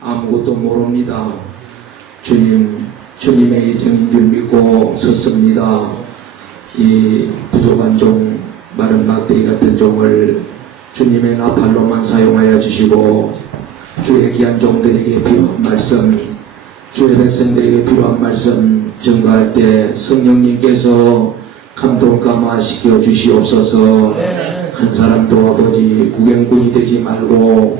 아무것도 모릅니다. 주님의 예정인 줄 믿고 섰습니다. 이 부족한 종, 마른 막대기 같은 종을 주님의 나팔로만 사용하여 주시고, 주의 귀한 종들에게 필요한 말씀, 주의 백성들에게 필요한 말씀 전가할 때 성령님께서 감동 감화시켜 주시옵소서. 한 사람도 아버지 구경꾼이 되지 말고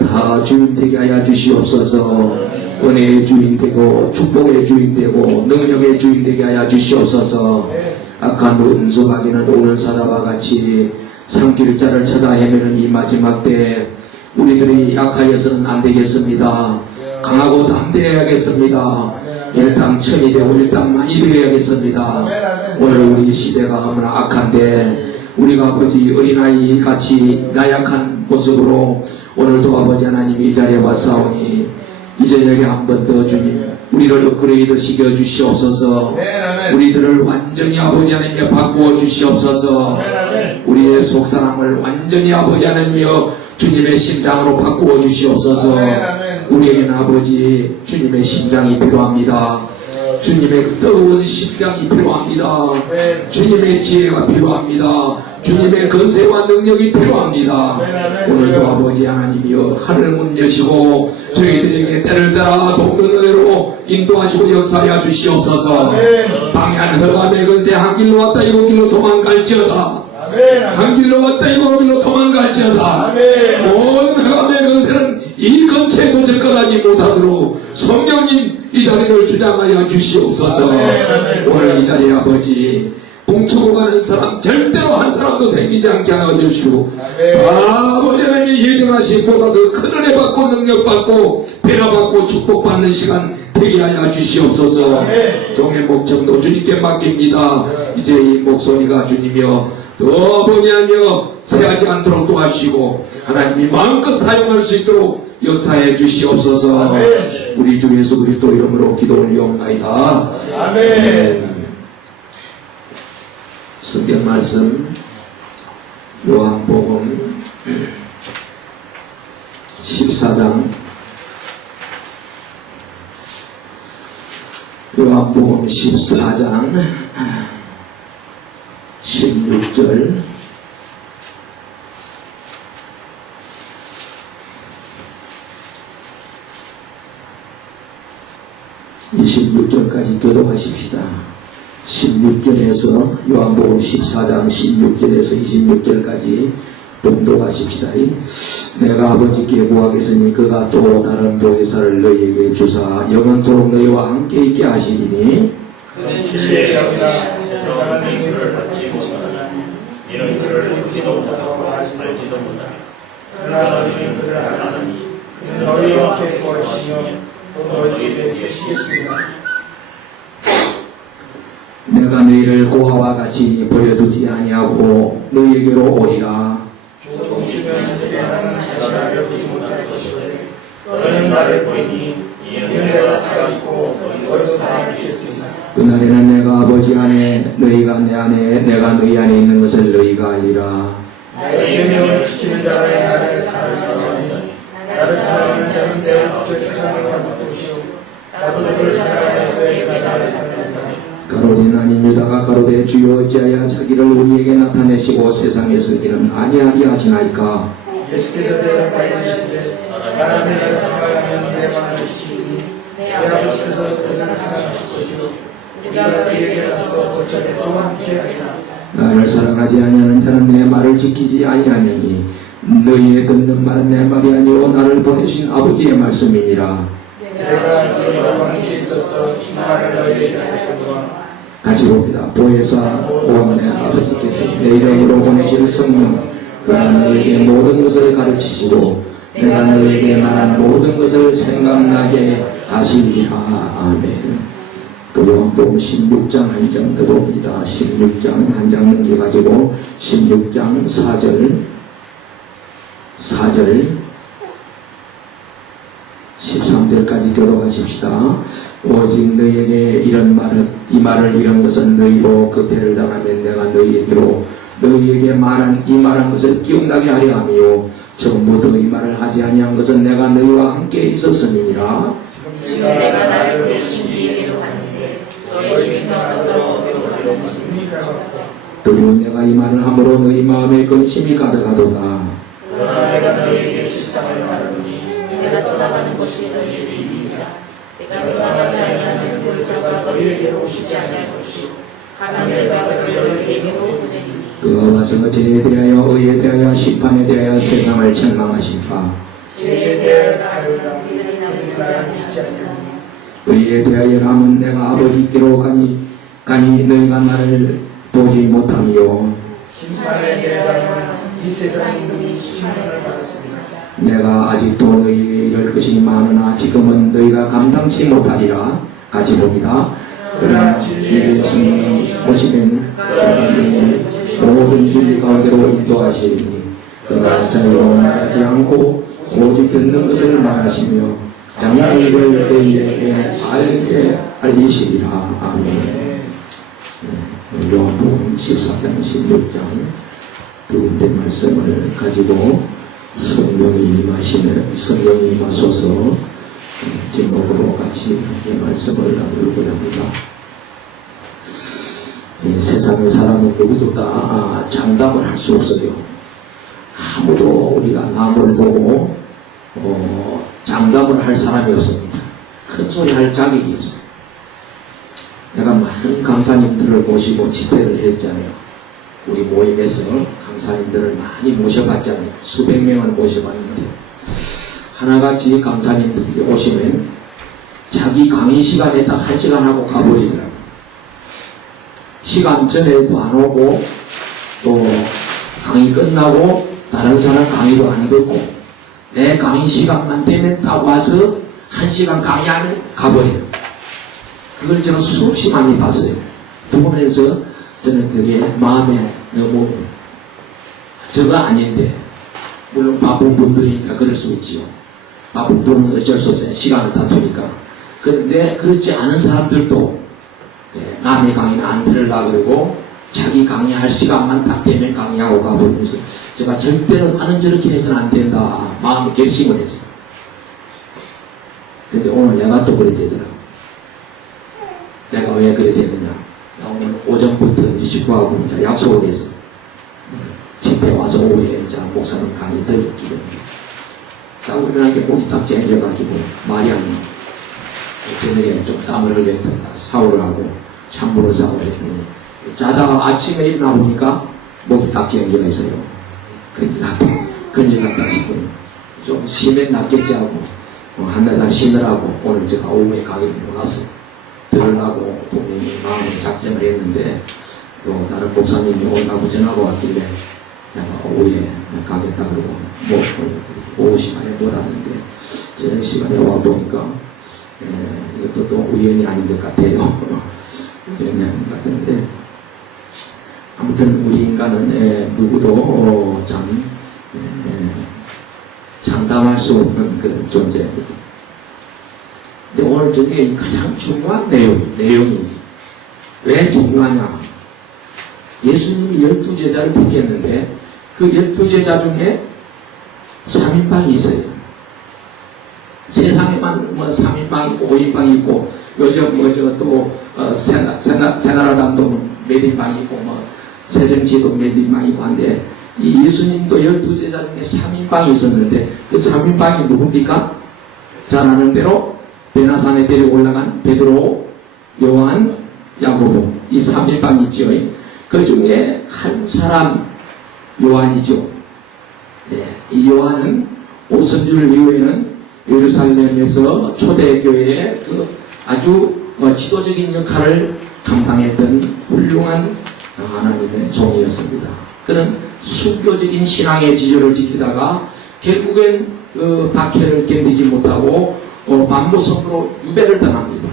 다 주인 되게 하여 주시옵소서. 은혜의 주인 되고 축복의 주인 되고 능력의 주인 되게 하여 주시옵소서. 악한 음성하기는 오늘 사다와 같이 산길자를 찾아 헤매는 이 마지막 때 우리들이 약하여서는 안 되겠습니다. 강하고 담대해야겠습니다. 일당 천이 되고 일당 만이 되어야겠습니다. 오늘 우리 시대가 너무나 악한데 우리가 아버지 어린아이 같이 나약한 모습으로 오늘도 아버지 하나님 이 자리에 왔사오니 이제 여기 한 번 더 주님 우리를 업그레이드 시켜 주시옵소서. 우리들을 완전히 아버지 하나님께 바꾸어 주시옵소서. 우리의 속사람을 완전히 아버지 하나님이여 주님의 심장으로 바꾸어 주시옵소서. 우리에게는 아버지 주님의 심장이 필요합니다. 주님의 그 뜨거운 심장이 필요합니다. 주님의 지혜가 필요합니다. 주님의 건세와 능력이 필요합니다. 오늘도 아버지 하나님이여 하늘 문 여시고 저희들에게 때를 따라 돕는 은혜로 인도하시고 역사하여 주시옵소서. 방해하는 흑암의 건세 한 길로 왔다 일곱 길로 도망갈지어다. 한 길로 왔다 일곱 길로 도망갈지어다. 모든 흑암의 건세는 이 근처에도 접근하지 못하도록 성령님 이 자리를 주장하여 주시옵소서. 오늘 이 자리에 아버지 공치고 가는 사람 절대로 한 사람도 생기지 않게 하여 주시고 아버지 하나님이 예정하신 보다 더 큰 은혜 받고 능력 받고 배려 받고 축복받는 시간 되게 하여 주시옵소서. 종의 목청도 주님께 맡깁니다. 이제 이 목소리가 주님이여 더 번영하며 새하지 않도록 도와주시고 하나님이 마음껏 사용할 수 있도록 역사해 주시옵소서. 우리 주 예수 그리스도 이름으로 기도 올리옵나이다. 아멘. 성경 말씀 요한복음 14장 요한복음 14장 16절 26절까지 교독하십시다. 16절에서 요한복음 14장 16절에서 26절까지 봉독하십시다. 내가 아버지께 구하겠으니 그가 또 다른 보혜사를 너희에게 주사 영원토록 너희와 함께 있게 하시리니 그는 진리의 영이라 세상은 이를 받지 못하나니 이는 그를 듣지도 못하고 알지도 못하니 그러나 너희는 그를 아나니 그는 너희와 함께 구하시며 또 너희에게 계시겠습니다. 내가 너희를 고아와 같이 버려두지 아니하고 너희에게로 오리라. 조금씩은 세상은 나를 보지 못할 것이되 너희는 나를 보이니 이는 내가 살아있고 너희도 살아있겠습니다. 그날에는 내가 아버지 안에 너희가 내 안에 내가 너희 안에 있는 것을 너희가 알리라. 나의 계명을 지키는 자라야 나를 사랑하니 나를 사랑하는 자는 내 앞에 세상을 받을 것이요 나도 그를 사랑하여 너희가 나를 닮았나니. 가로된 아닌 유다가 가로되 주여 어찌하여 자기를 우리에게 나타내시고 세상에 쓰기는 아니하리 하시나이까. 예수께서 대답하여 이르시되 사람이 내가 사랑하면 내 마음을 지키니 내 아버지께서 그를 사랑하실 것이요 우리가 그에게 가서 거처를 또 함께 하리라. 나를 사랑하지 아니하는 자는 내 말을 지키지 아니하느니 너희의 듣는 말은 내 말이 아니오 나를 보내신 아버지의 말씀이니라. 내가 너희와 함께 있어서 이 말을 너희에게 하였거니와. 같이 봅니다. 보혜사 온 내 아버지께서 내 이름으로 보내실 성령 그가 너희에게 모든 것을 가르치시고 내가 너희에게 말한 모든 것을 생각나게 하시리라. 아멘. 또 요한복음 16장 한 장 더 봅니다. 16장 한 장 넘겨가지고 16장 4절 13절까지 교독하십시다. 오직 너희에게 이 말을 이런 것은 너희로 그때를 당하면 내가 너희에게 말한 것을 기억나게 하려 하며 처음부터 이 말을 하지 아니한 것은 내가 너희와 함께 너희에게 있었음이니라. 지금 내가 나를 대신 이에게로 갔는데 너희 중에서 어떤 어디로 두려운 내가 이 말을 함으로 너희 마음에 근심이 가득하도다. 그러나 내가 너희에게 실상을 말하노니 내가 떠나가는 것이 너희에게 이익이라. 내가 떠나가지 아니하면 그에서 너희에게로 오시지 아니할 것이 가면 내가 그를 너희에게로 보내리니. 그가 와서 죄에 대하여 의에 대하여 심판에 대하여 세상을 책망하신다. 죄에 대하여 가요나 그들이 나를 보지 않으시지. 의에 대하여라면 내가 아버지께로 가니 너희가 나를 보지 못하며 심판에 대하여 이 세상 임금이 심판을 받았습니다. 내가 아직도 너희에게 이럴 것이 많으나 지금은 너희가 감당치 못하리라. 같이 봅니다. 그러나 진리의 성령이 오시면 너희를 모든 진리 가운데로 인도하시리니 그가 자유로 말하지 않고 오직 듣는 것을 말하시며 장래일을 너희에게 알게 알리시리라. 아멘. 요한복음 14장 16장 두 군데 말씀을 가지고 성령이 임하소서 제목으로 같이 함께 말씀을 나누려고 합니다. 세상의 사람은 누구도 다 장담을 할 수 없어요. 아무도 우리가 남을 보고 장담을 할 사람이 없습니다. 큰 소리 할 자격이 없어요. 내가 많은 강사님들을 모시고 집회를 했잖아요. 우리 모임에서 강사님들을 많이 모셔봤잖아요. 수백 명을 모셔봤는데 하나같이 강사님들이 오시면 자기 강의 시간에 딱 1시간 하고 가버리더라고요. 시간 전에도 안 오고 또 강의 끝나고 다른 사람 강의도 안 듣고 내 강의 시간만 되면 딱 와서 1시간 강의하면 가버려요. 그걸 저는 수없이 많이 봤어요. 보면서 저는 그게 마음에 너무 저거 아닌데 물론 바쁜 분들이니까 그럴 수 있지요. 바쁜 분은 어쩔 수 없어요. 시간을 다투니까. 그런데 그렇지 않은 사람들도 남의 강의는 안 들으려고 그러고 자기 강의할 시간만 딱 되면 강의하고 가버리면서 제가 절대로 나는 저렇게 해서는 안 된다 마음에 결심을 했어요. 근데 오늘 내가 또 그래 되더라고요. 내가 왜 그래 됐느냐. 오늘 오전부터 우리 집구하고 약속을 했어. 집회 와서 오후에 목사님 강의 들었기를. 자고 일어나니까 목이 딱 쟁겨가지고 말이 안 나와. 저녁에 좀 땀을 흘렸던가 샤워를 하고 찬물로 샤워를 했더니 자다가 아침에 일어나 보니까 목이 딱 쟁겨가 있어요. 큰일 났다 싶어요. 좀 쉬면 낫겠지 하고 한나절 쉬느라고 오늘 제가 오후에 강의를 못 왔어요. 들으려고 분명히 마음에 작정을 했는데 또 다른 목사님이 온다고 전화가 왔길래 내가 오후에 가겠다 그러고 오후 시간에 놀았는데 저녁 시간에 와보니까 이것도 또 우연이 아닌 것 같아요. 우연이 아닌 것 같은데 아무튼 우리 인간은 누구도 참 장담할 수 없는 그런 존재입니다. 근데 오늘 저게 가장 중요한 내용이 왜 중요하냐. 예수님이 12제자를 택했는데 그 12제자 중에 3인방이 있어요. 세상에만 3인방 있고 5인방 있고 요즘 또 새나라당도 몇 인방 있고 새정치도 몇 인방 있고 한데 이 예수님도 12제자 중에 3인방이 있었는데 그 3인방이 누굽니까? 잘 아는 대로 베나산에 데리고 올라간 베드로, 요한, 야고보 이 3인방이 있죠. 그 중에 한 사람 요한이죠. 이 요한은 오순절 이후에는 예루살렘에서 초대교회의 그 아주 지도적인 역할을 감당했던 훌륭한 하나님의 종이었습니다. 그는 순교적인 신앙의 지조를 지키다가 결국엔 그 박해를 견디지 못하고 반모성으로 유배를 당합니다.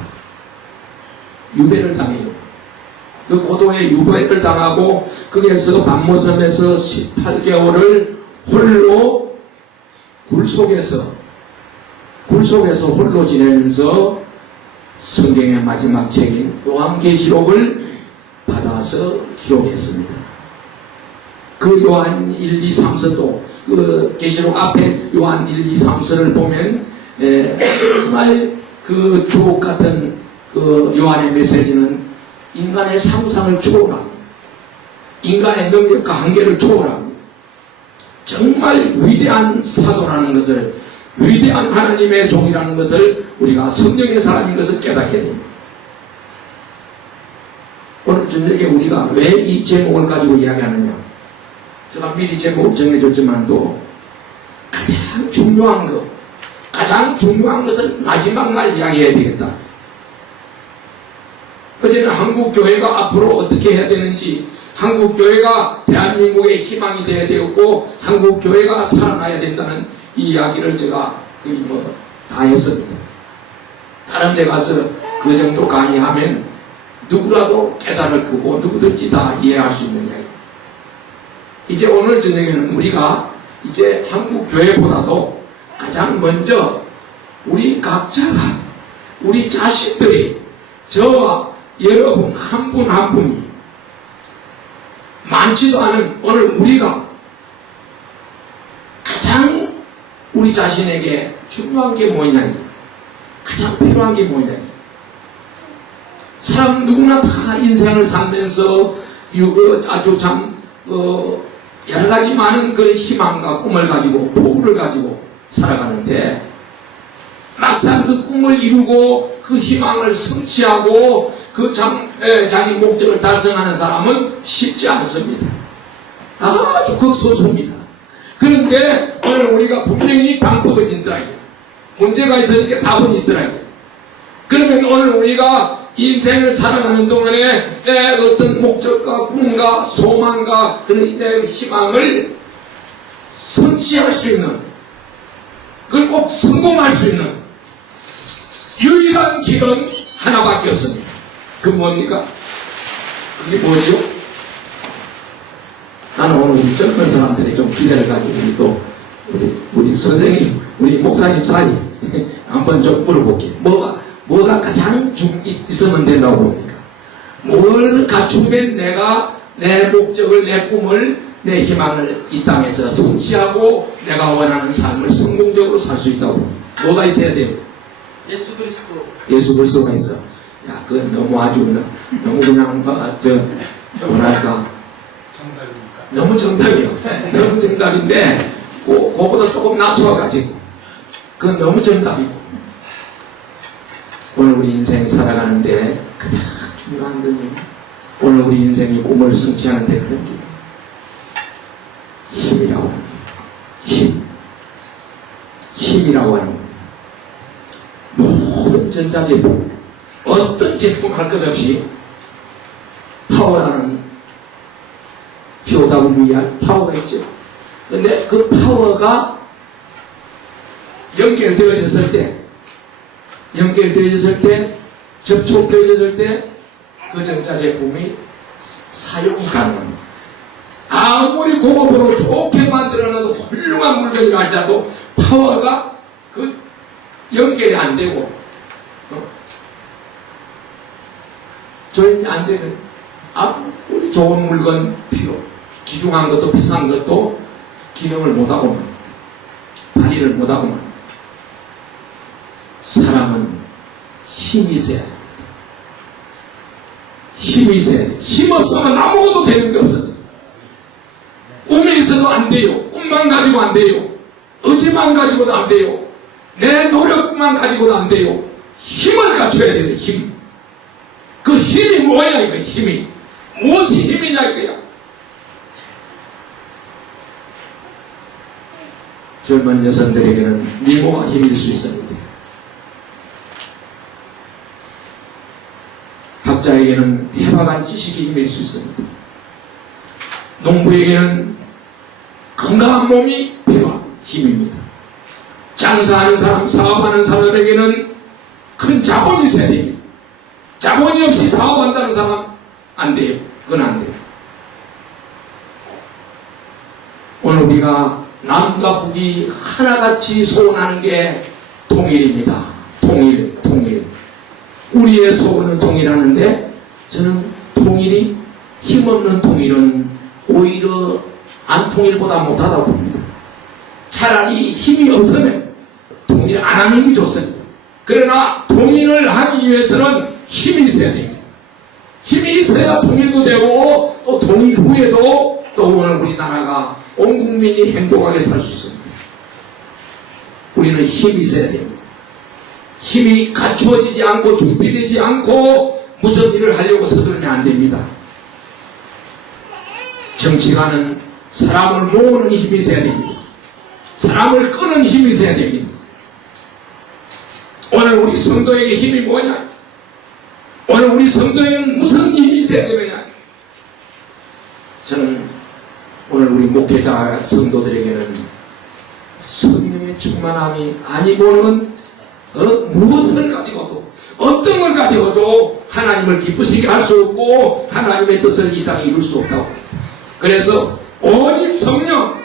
유배를 당해요. 그 고도의 유배를 당하고 거기에서 반모섬에서 18개월을 홀로 굴속에서 홀로 지내면서 성경의 마지막 책인 요한계시록을 받아서 기록했습니다. 그 요한 1, 2, 3서도 그 계시록 앞에 요한 1, 2, 3서를 보면 정말 그 주옥 같은 그 요한의 메시지는 인간의 상상을 초월합니다. 인간의 능력과 한계를 초월합니다. 정말 위대한 사도라는 것을, 위대한 하나님의 종이라는 것을 우리가 성령의 사람인 것을 깨닫게 됩니다. 오늘 저녁에 우리가 왜 이 제목을 가지고 이야기하느냐, 제가 미리 제목을 정해줬지만도 가장 중요한 것, 가장 중요한 것은 마지막 날 이야기해야 되겠다. 어제는 한국교회가 앞으로 어떻게 해야 되는지, 한국교회가 대한민국의 희망이 되어야 되었고 한국교회가 살아나야 된다는 이 이야기를 제가 거의 다 했습니다. 다른 데 가서 그 정도 강의하면 누구라도 깨달을 거고 누구든지 다 이해할 수 있는 이야기. 이제 오늘 저녁에는 우리가 이제 한국교회보다도 가장 먼저 우리 각자가, 우리 자신들이, 저와 여러분 한 분 한 분이, 많지도 않은 오늘 우리가 가장 우리 자신에게 중요한 게 뭐냐, 가장 필요한 게 뭐냐. 사람 누구나 다 인생을 살면서 아주 참 여러 가지 많은 그런 희망과 꿈을 가지고 포부를 가지고 살아가는데, 막상 그 꿈을 이루고 그 희망을 성취하고 그 자기 목적을 달성하는 사람은 쉽지 않습니다. 아주 극소수입니다. 그런데 오늘 우리가 분명히 방법은 있더라고요. 문제가 있으니까 답은 있더라고요. 그러면 오늘 우리가 인생을 살아가는 동안에 내 어떤 목적과 꿈과 소망과 그런 내 희망을 성취할 수 있는, 그걸 꼭 성공할 수 있는 유일한 길은 하나밖에 없습니다. 그 뭡니까? 그게 뭐죠? 나는 오늘 우리 젊은 사람들이 좀 기대를 가지고 우리 선생님, 우리 목사님 사이 한번 좀 물어볼게요. 뭐가 가장 있으면 된다고 봅니까? 뭘 갖추면 내가 내 목적을, 내 꿈을, 내 희망을 이 땅에서 성취하고 내가 원하는 삶을 성공적으로 살 수 있다고 봅니다. 뭐가 있어야 돼요? 예수 그리스도. 예수 그리스도가 있어. 야, 그건 너무 아주 너무 그냥 뭐랄까, 정답입니까? 너무 정답이요. 너무 정답인데 그거보다 조금 낮춰가지고 그건 너무 정답이고, 오늘 우리 인생 살아가는데 가장 중요한 것은, 오늘 우리 인생이 꿈을 성취하는 데 가장 중요한 힘이라고 합니다. 힘이라고 하는 겁니다. 모든 전자제품, 어떤 제품 할 것 없이 파워라는 POWER, 파워가 있죠. 근데 그 파워가 연결되어졌을 때, 접촉되어졌을 때 그 전자제품이 사용이 가능합니다. 아무리 고급으로 좋게 만들어놔도 훌륭한 물건이 할지라도 파워가 그 연결이 안 되고 조인이 안 되면 아무리 좋은 물건 귀중한 것도 비싼 것도 기능을 못하고만, 발휘를 못하고만, 사람은 힘이 있어야 합니다. 힘이 있어야 돼요. 힘 없으면 아무것도 되는 게 없어요. 꿈이 있어도 안 돼요. 꿈만 가지고 안 돼요. 의지만 가지고도 안 돼요. 내 노력만 가지고도 안 돼요. 힘을 갖춰야 돼요. 힘. 그 힘이 뭐야, 이거 힘이. 무엇이 힘이냐, 이거야. 젊은 여성들에게는 미모가 힘일 수 있습니다. 학자에게는 해박한 지식이 힘일 수 있습니다. 농부에게는 건강한 몸이 필요한 힘입니다. 장사하는 사람, 사업하는 사람에게는 큰 자본이 있어야 됩니다. 자본이 없이 사업한다는 사람 안 돼요. 그건 안 돼요. 오늘 우리가 남과 북이 하나같이 소원하는 게 통일입니다. 통일. 우리의 소원은 통일하는데, 저는 통일이, 힘없는 통일은 오히려 안 통일보다 못하다고 봅니다. 차라리 힘이 없으면 통일 안 하는 게 좋습니다. 그러나 통일을 하기 위해서는 힘이 있어야 됩니다. 힘이 있어야 통일도 되고 또 통일 후에도 또 오늘 우리나라가 온 국민이 행복하게 살 수 있습니다. 우리는 힘이 있어야 됩니다. 힘이 갖추어지지 않고 준비되지 않고 무슨 일을 하려고 서두르면 안 됩니다. 정치가는 사람을 모으는 힘이 있어야 됩니다. 사람을 끄는 힘이 있어야 됩니다. 오늘 우리 성도에게 힘이 뭐냐? 오늘 우리 성도에게는 무슨 힘이 있어야 되느냐? 저는 오늘 우리 목회자 성도들에게는 성령의 충만함이 아니고는 무엇을 가지고도 어떤 걸 가지고도 하나님을 기쁘시게 할 수 없고 하나님의 뜻을 이 땅에 이룰 수 없다고 합니다. 그래서 오직 성령으로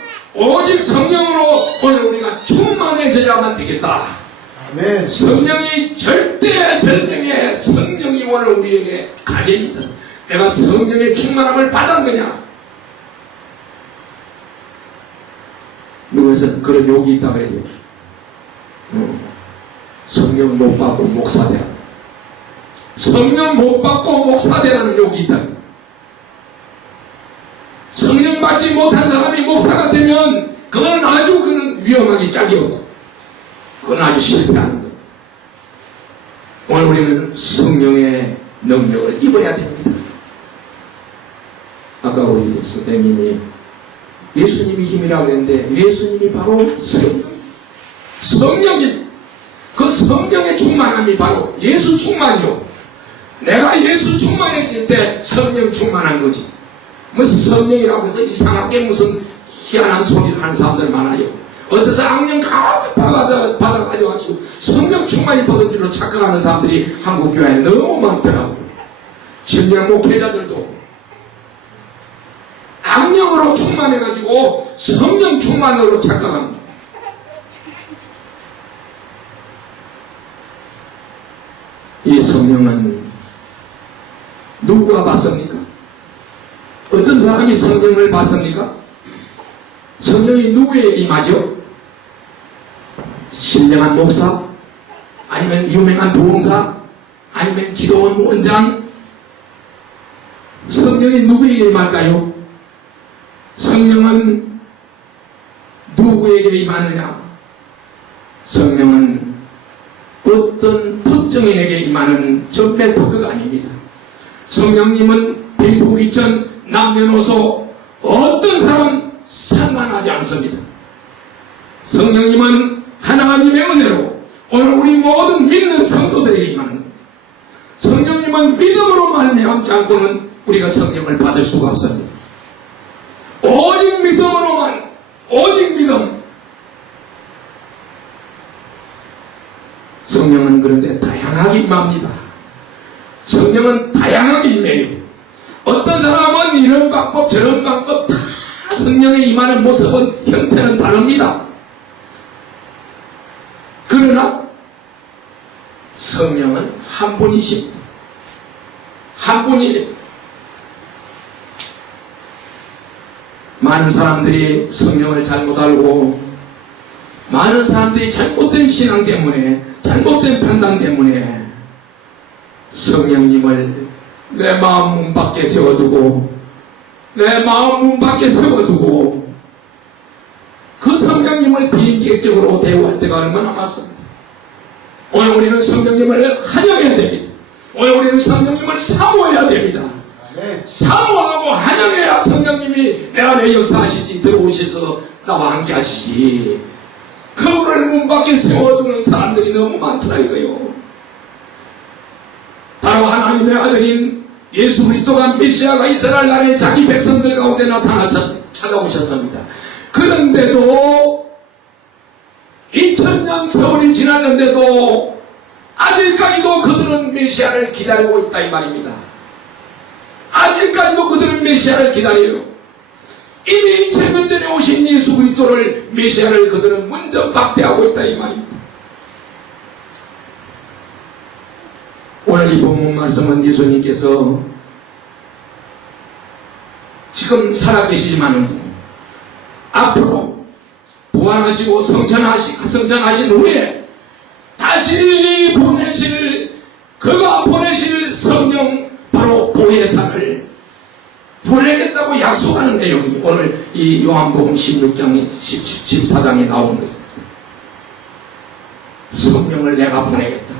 오늘 우리가 충만해져야만 되겠다. 아멘. 성령이 절대절명의 성령이 오늘 우리에게 가집니다. 내가 성령의 충만함을 받았느냐? 미국에서는 그런 욕이 있다 그래요. 성령 못 받고 목사되라. 성령 못 받고 목사되라는 욕이 있다. 성령 받지 못한 사람이 목사가 되면 그는 위험하기 짝이 없고 그건 아주 실패하는 거예요. 오늘 우리는 성령의 능력을 입어야 됩니다. 아까 우리 선생님이 예수님이 힘이라고 했는데 예수님이 바로 성령님. 그 성령의 충만함이 바로 예수 충만이요. 내가 예수 충만해질 때 성령 충만한 거지. 무슨 성령이라고 해서 이상하게 무슨 희한한 소리를 하는 사람들 많아요. 어디서 악령 가득 받아가지고 성령 충만이 받은 줄로 착각하는 사람들이 한국 교회에 너무 많더라고요. 심지어 목회자들도 악령으로 충만해가지고 성령 충만으로 착각합니다. 이 성령은 누구가 받습니까? 어떤 사람이 성령을 받습니까? 성령이 누구에게 임하죠? 신령한 목사? 아니면 유명한 부흥사? 아니면 기도원 원장? 성령이 누구에게 임할까요? 성령은 누구에게 임하느냐? 성령은 어떤 특정인에게 임하는 전매 특허가 아닙니다. 성령님은 빈부귀천 남녀노소 어떤 사람 상관하지 않습니다. 성령님은 하나님의 은혜로 오늘 우리 모든 믿는 성도들에게 임하는 겁니다. 성령님은 믿음으로 말미암지 않고는 우리가 성령을 받을 수가 없습니다. 오직 믿음으로만, 오직 믿음. 성령은 그런데 다양하게 임합니다. 성령은 다양하게 임해요. 어떤 사람은 이런 방법 저런 방법 다 성령에 임하는 모습은 형태는 다릅니다. 그러나 성령은 한 분이십니다. 한 분이에요. 많은 사람들이 성령을 잘못 알고 많은 사람들이 잘못된 신앙 때문에 잘못된 판단 때문에 성령님을 내 마음 문 밖에 세워두고 내 마음 문 밖에 세워두고 그 성령님을 비인격적으로 대우할 때가 얼마나 많습니다. 오늘 우리는 성령님을 환영해야 됩니다. 오늘 우리는 성령님을 사모해야 됩니다. 사모하고 환영해야 성령님이 내 안에 역사하시지 들어오셔서 나와 함께 하시지. 그분을 문 밖에 세워두는 사람들이 너무 많더라 이거요. 바로 하나님의 아들인 예수 그리스도가 메시아가 이스라엘 나라의 자기 백성들 가운데 나타나서 찾아오셨습니다. 그런데도 2000년 세월이 지났는데도 아직까지도 그들은 메시아를 기다리고 있다 이 말입니다. 아직까지도 그들은 메시아를 기다려요. 이미 2000년 전에 오신 예수 그리스도를 메시아를 그들은 먼저 박대하고 있다 이 말입니다. 오늘 이 본문 말씀은 예수님께서 지금 살아계시지만은 앞으로 부활하시고 성천하신 후에 다시 그가 보내실 성령 바로 보혜사를 보내겠다고 약속하는 내용이 오늘 이 요한복음 16장 14장에 나온 것입니다. 성령을 내가 보내겠다.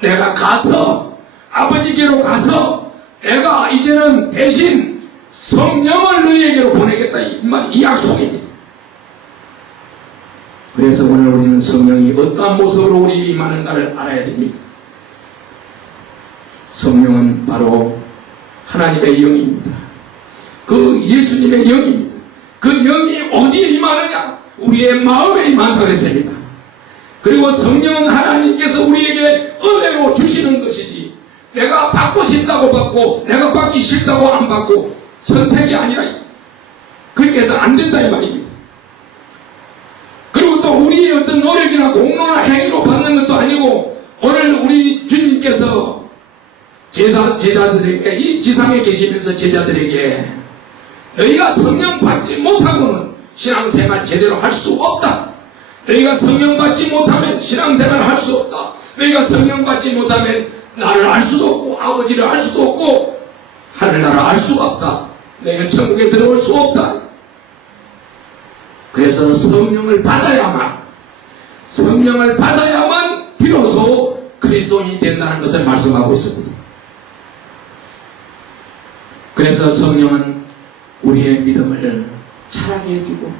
내가 가서 아버지께로 가서 내가 이제는 대신 성령을 너희에게로 보내겠다. 이 약속입니다. 그래서 오늘 우리는 성령이 어떠한 모습으로 우리 임하는가를 알아야 됩니다. 성령은 바로 하나님의 영입니다. 그 예수님의 영입니다. 그 영이 어디에 임하느냐? 우리의 마음에 임한다 그랬습니다. 그리고 성령은 하나님께서 우리에게 은혜로 주시는 것이지 내가 받고 싶다고 받고 내가 받기 싫다고 안 받고 선택이 아니라 그렇게 해서 안 된다 이 말입니다. 그리고 또 우리의 어떤 노력이나 공로나 행위로 받는 것도 아니고 오늘 우리 주님께서 제자들에게 이 지상에 계시면서 제자들에게 너희가 성령 받지 못하고는 신앙생활 제대로 할 수 없다. 너희가 성령 받지 못하면 신앙생활 할 수 없다. 너희가 성령 받지 못하면 나를 알 수도 없고 아버지를 알 수도 없고 하늘나라 알 수가 없다. 너희는 천국에 들어올 수 없다. 그래서 성령을 받아야만 비로소 그리스도인이 된다는 것을 말씀하고 있습니다. 그래서 성령은 우리의 믿음을 자라게 해주고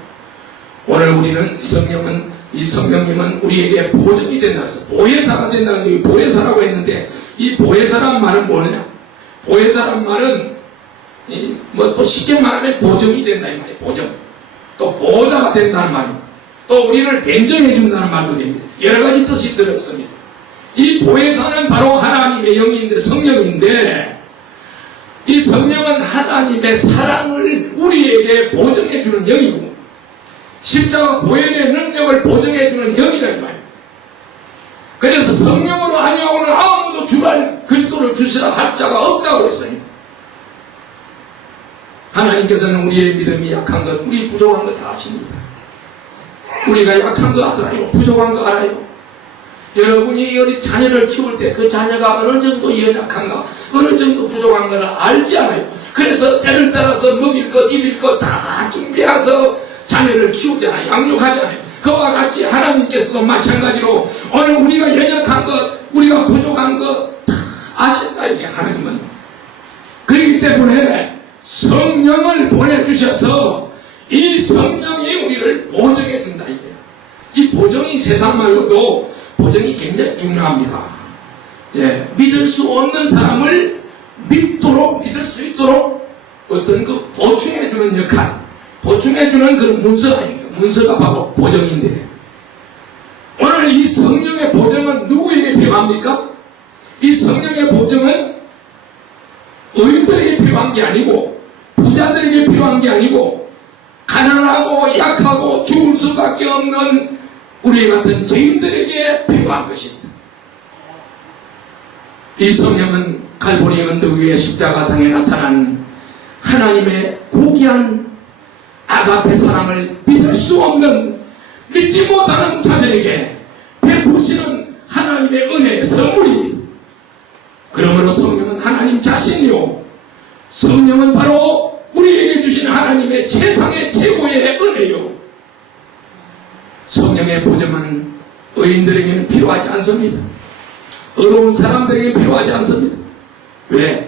오늘 우리는 이 성령님은 우리에게 보증이 된다고 해서 보혜사가 된다는 게 보혜사라고 했는데 이 보혜사란 말은 뭐냐? 보혜사란 말은 뭐 또 쉽게 말하면 보증이 된다 이 말이에요. 보증. 또 보호자가 된다는 말입니다. 또 우리를 변정해 준다는 말도 됩니다. 여러 가지 뜻이 들었습니다. 이 보혜사는 바로 하나님의 영인데 성령인데 이 성령은 하나님의 사랑을 우리에게 보증해 주는 영이고 십자가 보혈의 능력을 보증해 주는 영이라 이 말입니다. 그래서 성령으로 아니하고는 아무도 주할 그리스도를 주시라 할 자가 없다고 했어요. 하나님께서는 우리의 믿음이 약한 것, 우리 부족한 것 다 아십니다. 우리가 약한 거 알아요. 부족한 거 알아요. 여러분이 우리 자녀를 키울 때 그 자녀가 어느 정도 연약한가, 어느 정도 부족한가를 알지 않아요. 그래서 때를 따라서 먹일 것, 입일 것 다 준비해서 자녀를 키우잖아요. 양육하잖아요. 그와 같이 하나님께서도 마찬가지로 오늘 우리가 연약한 것, 우리가 부족한 것 다 아신다 이게 하나님은. 그렇기 때문에 성령을 보내주셔서 이 성령이 우리를 보증해 준다 이거예요. 이 보증이 세상 말로도 보증이 굉장히 중요합니다. 예, 믿을 수 없는 사람을 믿을 수 있도록 어떤 그 보충해주는 역할, 보충해주는 그런 문서가 아닙니까? 문서가 바로 보증인데 오늘 이 성령의 보증은 누구에게 필요합니까? 이 성령의 보증은 의인들에게 필요한 게 아니고 부자들에게 필요한 게 아니고 가난하고 약하고 죽을 수밖에 없는 우리 같은 죄인들에게 필요한 것입니다. 이 성령은 갈보리 언덕 위에 십자가상에 나타난 하나님의 고귀한 아가페 사랑을 믿을 수 없는 믿지 못하는 자들에게 베푸시는 하나님의 은혜의 선물입니다. 그러므로 성령은 하나님 자신이요 성령은 바로 우리에게 주신 하나님의 최상의 최고의 은혜요. 성령의 보증은 의인들에게는 필요하지 않습니다. 어려운 사람들에게 필요하지 않습니다. 왜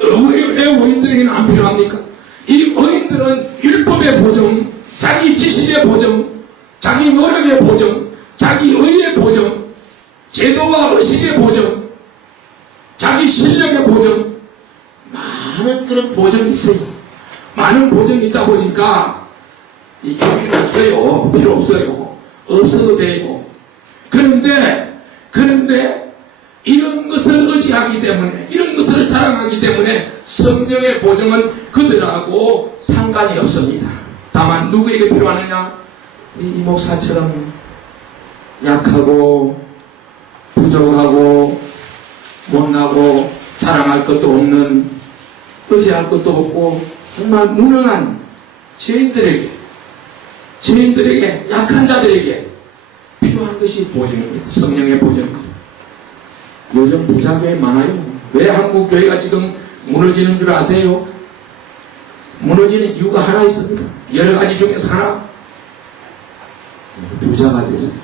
의인들에게는 안 필요합니까? 이 의인들은 율법의 보증, 자기 지식의 보증, 자기 노력의 보증, 자기 의의 보증, 제도와 의식의 보증, 자기 실력의 보증, 많은 그런 보증이 있어요. 많은 보증이 있다 보니까 이게 필요 없어요. 없어도 되고. 그런데 이런 것을 의지하기 때문에, 이런 것을 자랑하기 때문에 성령의 보증은 그들하고 상관이 없습니다. 다만 누구에게 필요하느냐? 이 목사처럼 약하고 부족하고 못나고 자랑할 것도 없는, 의지할 것도 없고 정말 무능한 죄인들에게, 약한 자들에게 필요한 것이 보증입니다. 성령의 보증입니다. 요즘 요즘 부자교회 많아요. 왜 한국 교회가 지금 무너지는 줄 아세요? 무너지는 이유가 하나 있습니다. 여러 가지 중에서 하나. 부자가 돼서.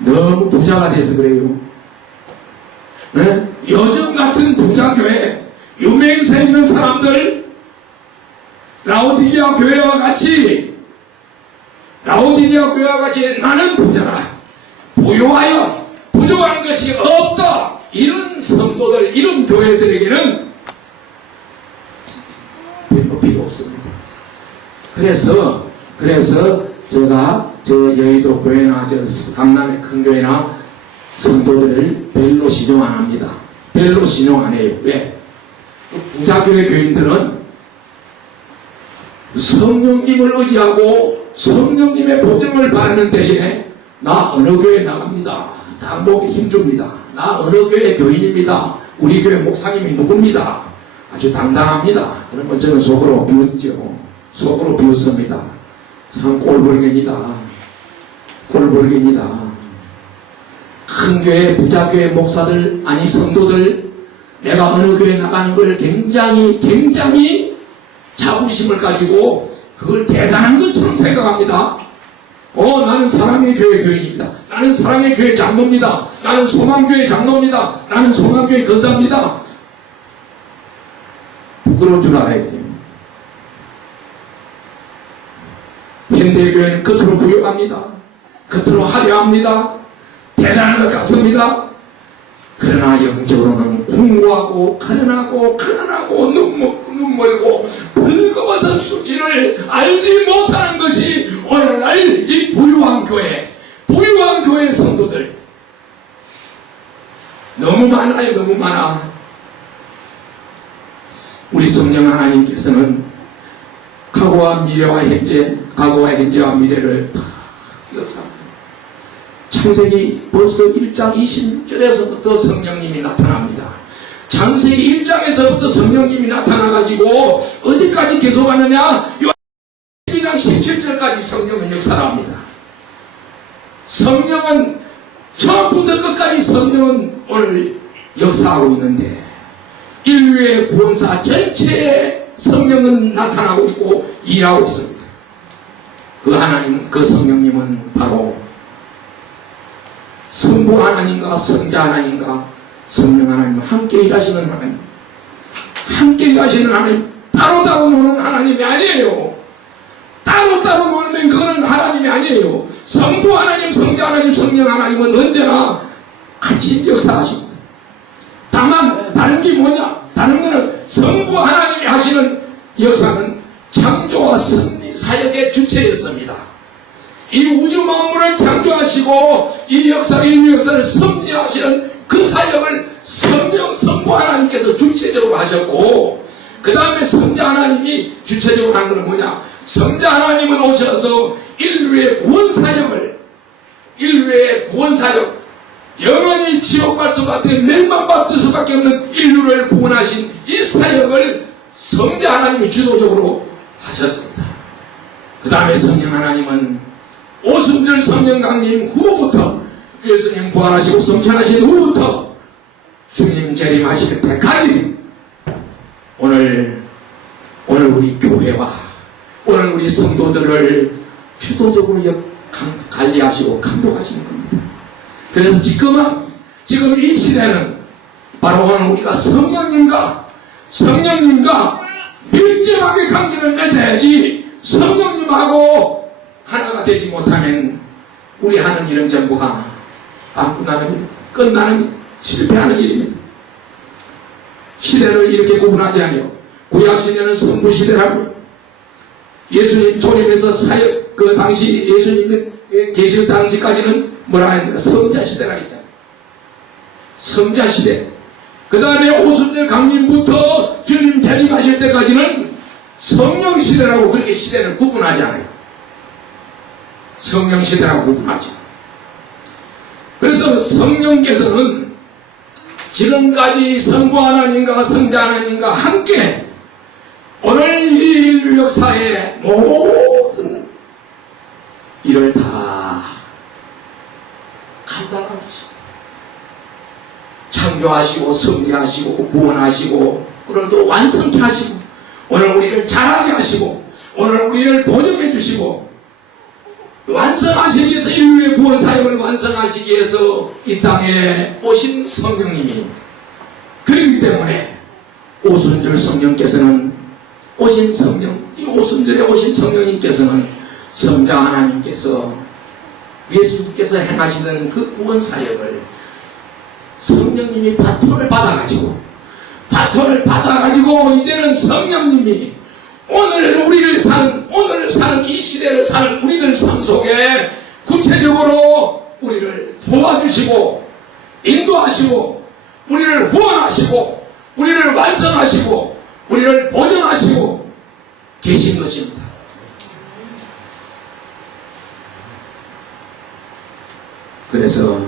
너무 부자가 돼서 그래요. 네? 요즘 같은 부자교회, 유명세 있는 사람들, 라오디게아 교회와 같이 나는 부자라. 부유하여 부족한 것이 없다. 이런 성도들, 이런 교회들에게는 별로 필요 없습니다. 그래서 제가 저 여의도 교회나 저 강남의 큰 교회나 성도들을 별로 신용 안 합니다. 별로 신용 안 해요. 왜? 부자교회 교인들은 성령님을 의지하고 성령님의 보증을 받는 대신에 나 어느 교회 나갑니다. 나 목에 힘줍니다. 나 어느 교회 교인입니다. 우리 교회 목사님이 누굽니다. 아주 당당합니다. 그러면 저는 속으로 비웃죠. 속으로 비웃습니다. 참 꼴보리겠니다. 꼴보리겠니다. 큰 교회, 부자교회 목사들, 아니 성도들, 내가 어느 교회 나가는 걸 굉장히 자부심을 가지고 그걸 대단한 것처럼 생각합니다. 나는 사랑의 교회 교인입니다. 나는 사랑의 교회 장로입니다. 나는 소망교회 장로입니다. 나는 소망교회 권사입니다. 부끄러운 줄 알아야 돼요. 현대교회는 겉으로 부유합니다. 겉으로 화려합니다. 대단한 것 같습니다. 그러나 영적으로는 공고하고 가난하고 눈물고 불거벗은 수치를 알지 못하는 것이 오늘날 이 부유한 교회 성도들 너무 많아요. 너무 많아. 우리 성령 하나님께서는 과거와 현재와 미래를 다 역사합니다. 창세기 벌써 1장 26절에서부터 성령님이 나타납니다. 창세기 1장에서부터 성령님이 나타나가지고 어디까지 계속하느냐? 12장 17절까지 성령은 역사를 합니다. 성령은 처음부터 끝까지 성령은 오늘 역사하고 있는데 인류의 구원사 전체에 성령은 나타나고 있고 일하고 있습니다. 그 하나님, 그 성령님은 바로 성부 하나님과 성자 하나님과 성령 하나님 함께 일하시는 하나님, 함께 일하시는 하나님, 따로따로 노는 하나님이 아니에요. 따로따로 놀면 그거는 하나님이 아니에요. 성부 하나님, 성자 하나님, 성령 하나님은 언제나 같이 역사하십니다. 다만 다른 게 뭐냐? 다른 거는 성부 하나님이 하시는 역사는 창조와 섭리 사역의 주체였습니다. 이 우주 만물을 창조하시고 이 역사, 인류 역사를 섭리하시는 그 사역을 성령, 성부 하나님께서 주체적으로 하셨고, 그 다음에 성자 하나님이 주체적으로 하는 것은 뭐냐? 성자 하나님은 오셔서 인류의 구원 사역, 영원히 지옥 갈 수밖에, 멸망받을 수밖에 없는 인류를 구원하신 이 사역을 성자 하나님이 주도적으로 하셨습니다. 그 다음에 성령 하나님은 오순절 성령 강림 후부터, 예수님 부활하시고 성천하신 후부터 주님 재림하실 때까지 오늘 우리 교회와 오늘 우리 성도들을 주도적으로 관리하시고 감독하시는 겁니다. 그래서 지금 이 시대는 바로 오늘 우리가 성령님과 밀접하게 관계를 맺어야지, 성령님하고 하나가 되지 못하면 우리 하는 일은 전부가 방문하는 일, 끝나는 일, 실패하는 일입니다. 시대를 이렇게 구분하지 않아요. 구약시대는 성부시대라고요. 예수님 초림에서 사역, 그 당시 예수님 계실 당시까지는 뭐라 합니까? 성자시대라고 했잖아요. 성자시대. 그 다음에 오순절 강림부터 주님 재림하실 때까지는 성령시대라고 그렇게 시대를 구분하지 않아요. 성령시대라고 구분하죠. 그래서 성령께서는 지금까지 성부 하나님과 성자 하나님과 함께 오늘 이 인류 역사의 모든 일을 다 감당하고 계십니다. 창조하시고 승리하시고 구원하시고 오늘도 완성케 하시고 오늘 우리를 자라게 하시고 오늘 우리를 보정해 주시고 완성하시기 위해서 인류의 구원 사역을 완성하시기 위해서 이 땅에 오신 성령님이 그렇기 때문에 오순절 성령께서는 오신 성령 이 오순절에 오신 성령님께서는 성자 하나님께서 예수님께서 행하시는 그 구원 사역을 성령님이 바톤을 받아가지고 이제는 성령님이 오늘 사는 이 시대를 사는 우리들 삶 속에 구체적으로 우리를 도와주시고 인도하시고 우리를 후원하시고 우리를 완성하시고 우리를 보존하시고 계신 것입니다. 그래서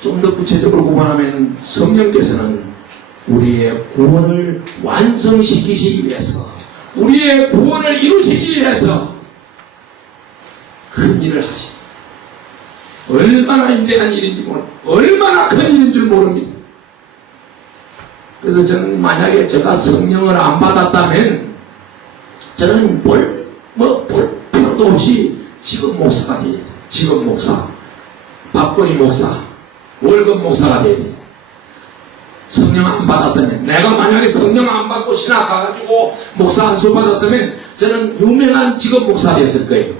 좀 더 구체적으로 구분하면 성령께서는 우리의 구원을 완성시키시기 위해서 우리의 구원을 이루시기 위해서 큰 일을 하십니다. 얼마나 인대한 일인지 얼마나 큰 일인 줄 모릅니다. 그래서 저는 만약에 제가 성령을 안 받았다면 저는 볼 필요도 없이 직업 목사가 돼야 돼요. 직업 목사, 박건희 목사, 월급 목사가 돼야 돼요. 성령 안 받았으면 내가 만약에 성령 안 받고 신학 가가지고 목사 안수 받았으면 저는 유명한 직업 목사 됐을 거예요.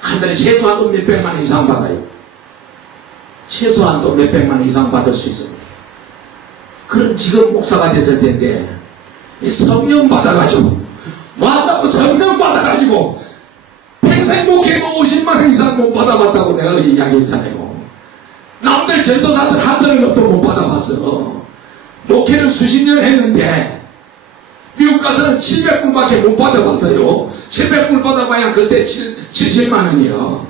한 달에 최소한도 몇백만 원 이상 받아요. 최소한도 몇백만 원 이상 받을 수 있습니다. 그런 직업 목사가 됐을 텐데 이 성령 받아가지고 왔다고 성령 받아가지고 평생 목회도 50만 원 이상 못 받아봤다고 내가 어제 이야기했잖아요. 남들 전도사들 한 달은 못 받아봤어. 목회를 수십 년 했는데 미국 가서는 700불밖에 못 받아봤어요. 700불 받아봐야 그때 7천만 원이요.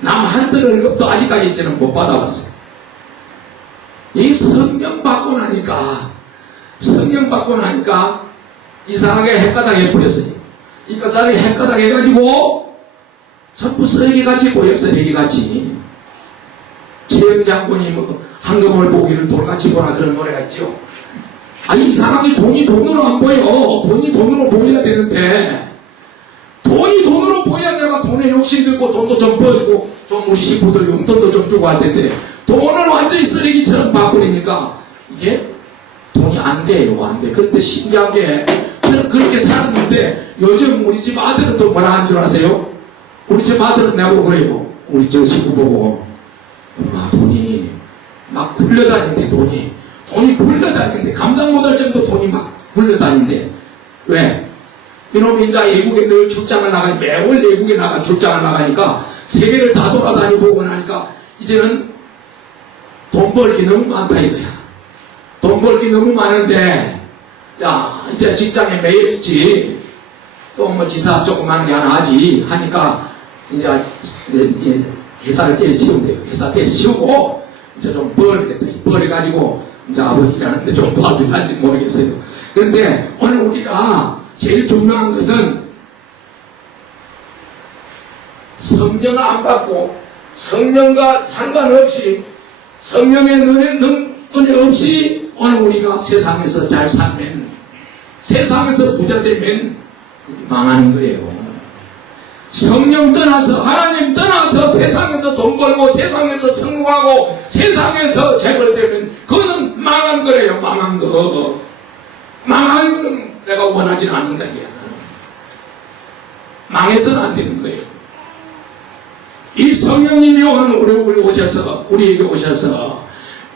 남 한 달 월급도 아직까지 저는 못 받아봤어요. 이 성령 받고 나니까 이상하게 헷가닥 해버렸어요. 이 사람이 헷가닥 해가지고 전부 쓰레기같이 보여. 쓰레기같이. 최영 장군이 황금을 보기를 돌같이 보나 그런 노래가 있죠. 아니 이상하게 돈이 돈으로 안 보여. 돈이 돈으로 보여야 되는데 돈이 돈으로 보여야 내가 돈에 욕심도 있고 돈도 좀 벌고 좀 우리 식구들 용돈도 좀 주고 할 텐데 돈을 완전히 쓰레기처럼 봐버리니까 이게 돈이 안 돼요. 안 돼. 그런데 신기한 게 저는 그렇게 살았는데 요즘 우리 집 아들은 또 뭐라 하는 줄 아세요? 우리 집 아들은 내고 그래요. 우리 저 식구 보고 엄마 돈이 막 굴러다니는데 돈이 굴러다니는데 감당 못할 정도 돈이 막 굴러다니는데 왜? 이놈이 이제 외국에 늘 출장을 나가니 매월 외국에 나가 출장을 나가니까 세계를 다 돌아다니고 나니까 이제는 돈 벌기 너무 많다 이거야. 돈 벌기 너무 많은데 야 이제 직장에 매여 있지 또 뭐 지사 조그만 게 하나 하지 하니까 이제 회사를 때려치운대요. 회사 때려치우고 이제 좀 벌겠다. 벌어가지고 이제 아버지 일하는데 좀 도와줄란지 모르겠어요. 그런데 오늘 우리가 제일 중요한 것은 성령 안 받고 성령과 상관없이 성령의 은혜 없이 오늘 우리가 세상에서 잘 살면 세상에서 부자 되면 그게 망하는 거예요. 성령 떠나서 하나님 떠나서 세상에서 돈 벌고 세상에서 성공하고 세상에서 재벌되면 그거는 망한 거래요. 망한 거. 망하는 건 내가 원하지는 않는다 이게. 망해서는 안 되는 거예요. 이 성령님이 오늘 우리에게 오셔서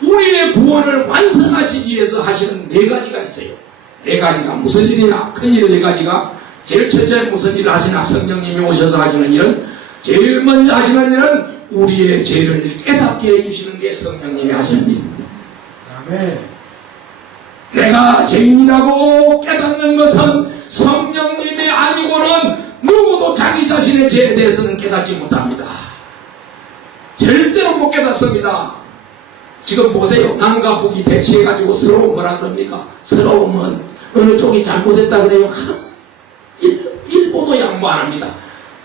우리의 구원을 완성하시기 위해서 하시는 4가지가 있어요. 4가지가 무슨 일이냐? 큰 일 4가지가 제일 첫째 무슨 일을 하시나? 성령님이 오셔서 하시는 일은 제일 먼저 하시는 일은 우리의 죄를 깨닫게 해주시는 게 성령님이 하시는 일입니다. 아멘. 내가 죄인이라고 깨닫는 것은 성령님이 아니고는 누구도 자기 자신의 죄에 대해서는 깨닫지 못합니다. 절대로 못 깨닫습니다. 지금 보세요. 남과 북이 대치해가지고 서로 뭐라 그럽니까? 서러움은 어느 쪽이 잘못했다 그래요? 일보도 양보 안 합니다.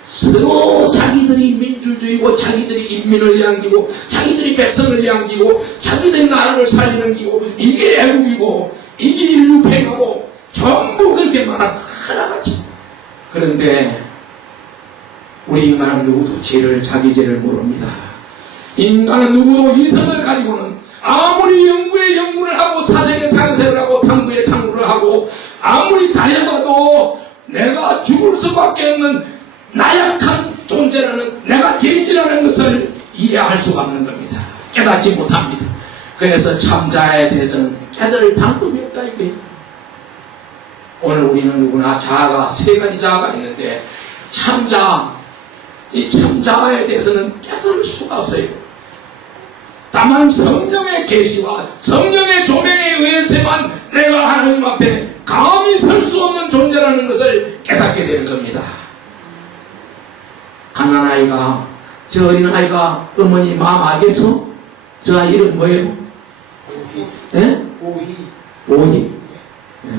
서로 자기들이 민주주의고 자기들이 인민을 양기고 자기들이 백성을 양기고 자기들이 나라를 살리는 기고 이게 애국이고 이게 인류 팽하고 전부 그렇게 말하면 하나같이. 그런데 우리 인간은 누구도 자기 죄를 모릅니다. 인간은 누구도 이성을 가지고는 아무리 연구에 연구를 하고 사색에 사색을 하고 탐구에 탐구를 하고 아무리 다해봐도 내가 죽을 수밖에 없는 나약한 존재라는 내가 죄인이라는 것을 이해할 수가 없는 겁니다. 깨닫지 못합니다. 그래서 참자에 대해서는 깨달을 방법이 없다 이게. 오늘 우리는 누구나 자아가 세 가지 자아가 있는데 참자, 이 참자에 대해서는 깨달을 수가 없어요. 다만 성령의 계시와 성령의 조명에 의해서만 내가 하나님 앞에 감히 설 수 없는 존재라는 것을 깨닫게 되는 겁니다. 갓난아이가, 저 어린아이가 어머니 마음 알겠어? 저 아이 이름 뭐예요? 예? 보희.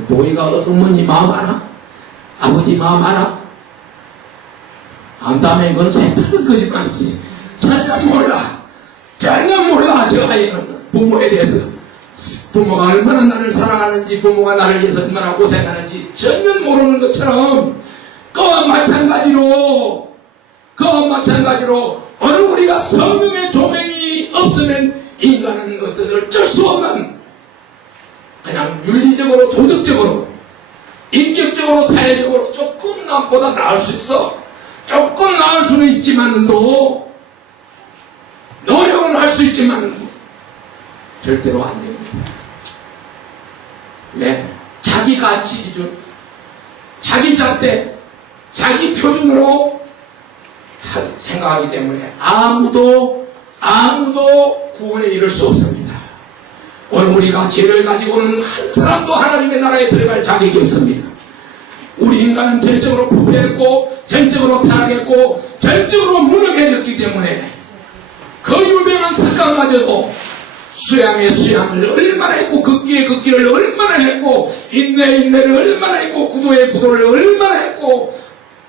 보희가 어머니 마음 알아? 아버지 마음 알아? 안다면 그건 새빨간 거짓말이지. 전혀 몰라. 전혀 몰라. 저 아이는 부모에 대해서. 부모가 얼마나 나를 사랑하는지, 부모가 나를 위해서 얼마나 고생하는지 전혀 모르는 것처럼 그와 마찬가지로 어느 우리가 성령의 조명이 없으면 인간은 어쩔 수 없는 그냥 윤리적으로 도덕적으로 인격적으로 사회적으로 조금 남보다 나을 수 있어. 조금 나을 수는 있지만도 노력은 할 수 있지만 절대로 안 됩니다. 왜? 자기 가치 기준, 자기 잣대, 자기 표준으로 생각하기 때문에 아무도 구원에 이를 수 없습니다. 오늘 우리가 죄를 가지고는 한 사람도 하나님의 나라에 들어갈 자격이 없습니다. 우리 인간은 전적으로 부패했고 전적으로 타락했고 전적으로 무능해졌기 때문에 그 유명한 사건마저도 수양의 수양을 얼마나 했고 극기의 극기를 얼마나 했고 인내의 인내를 얼마나 했고 구도의 구도를 얼마나 했고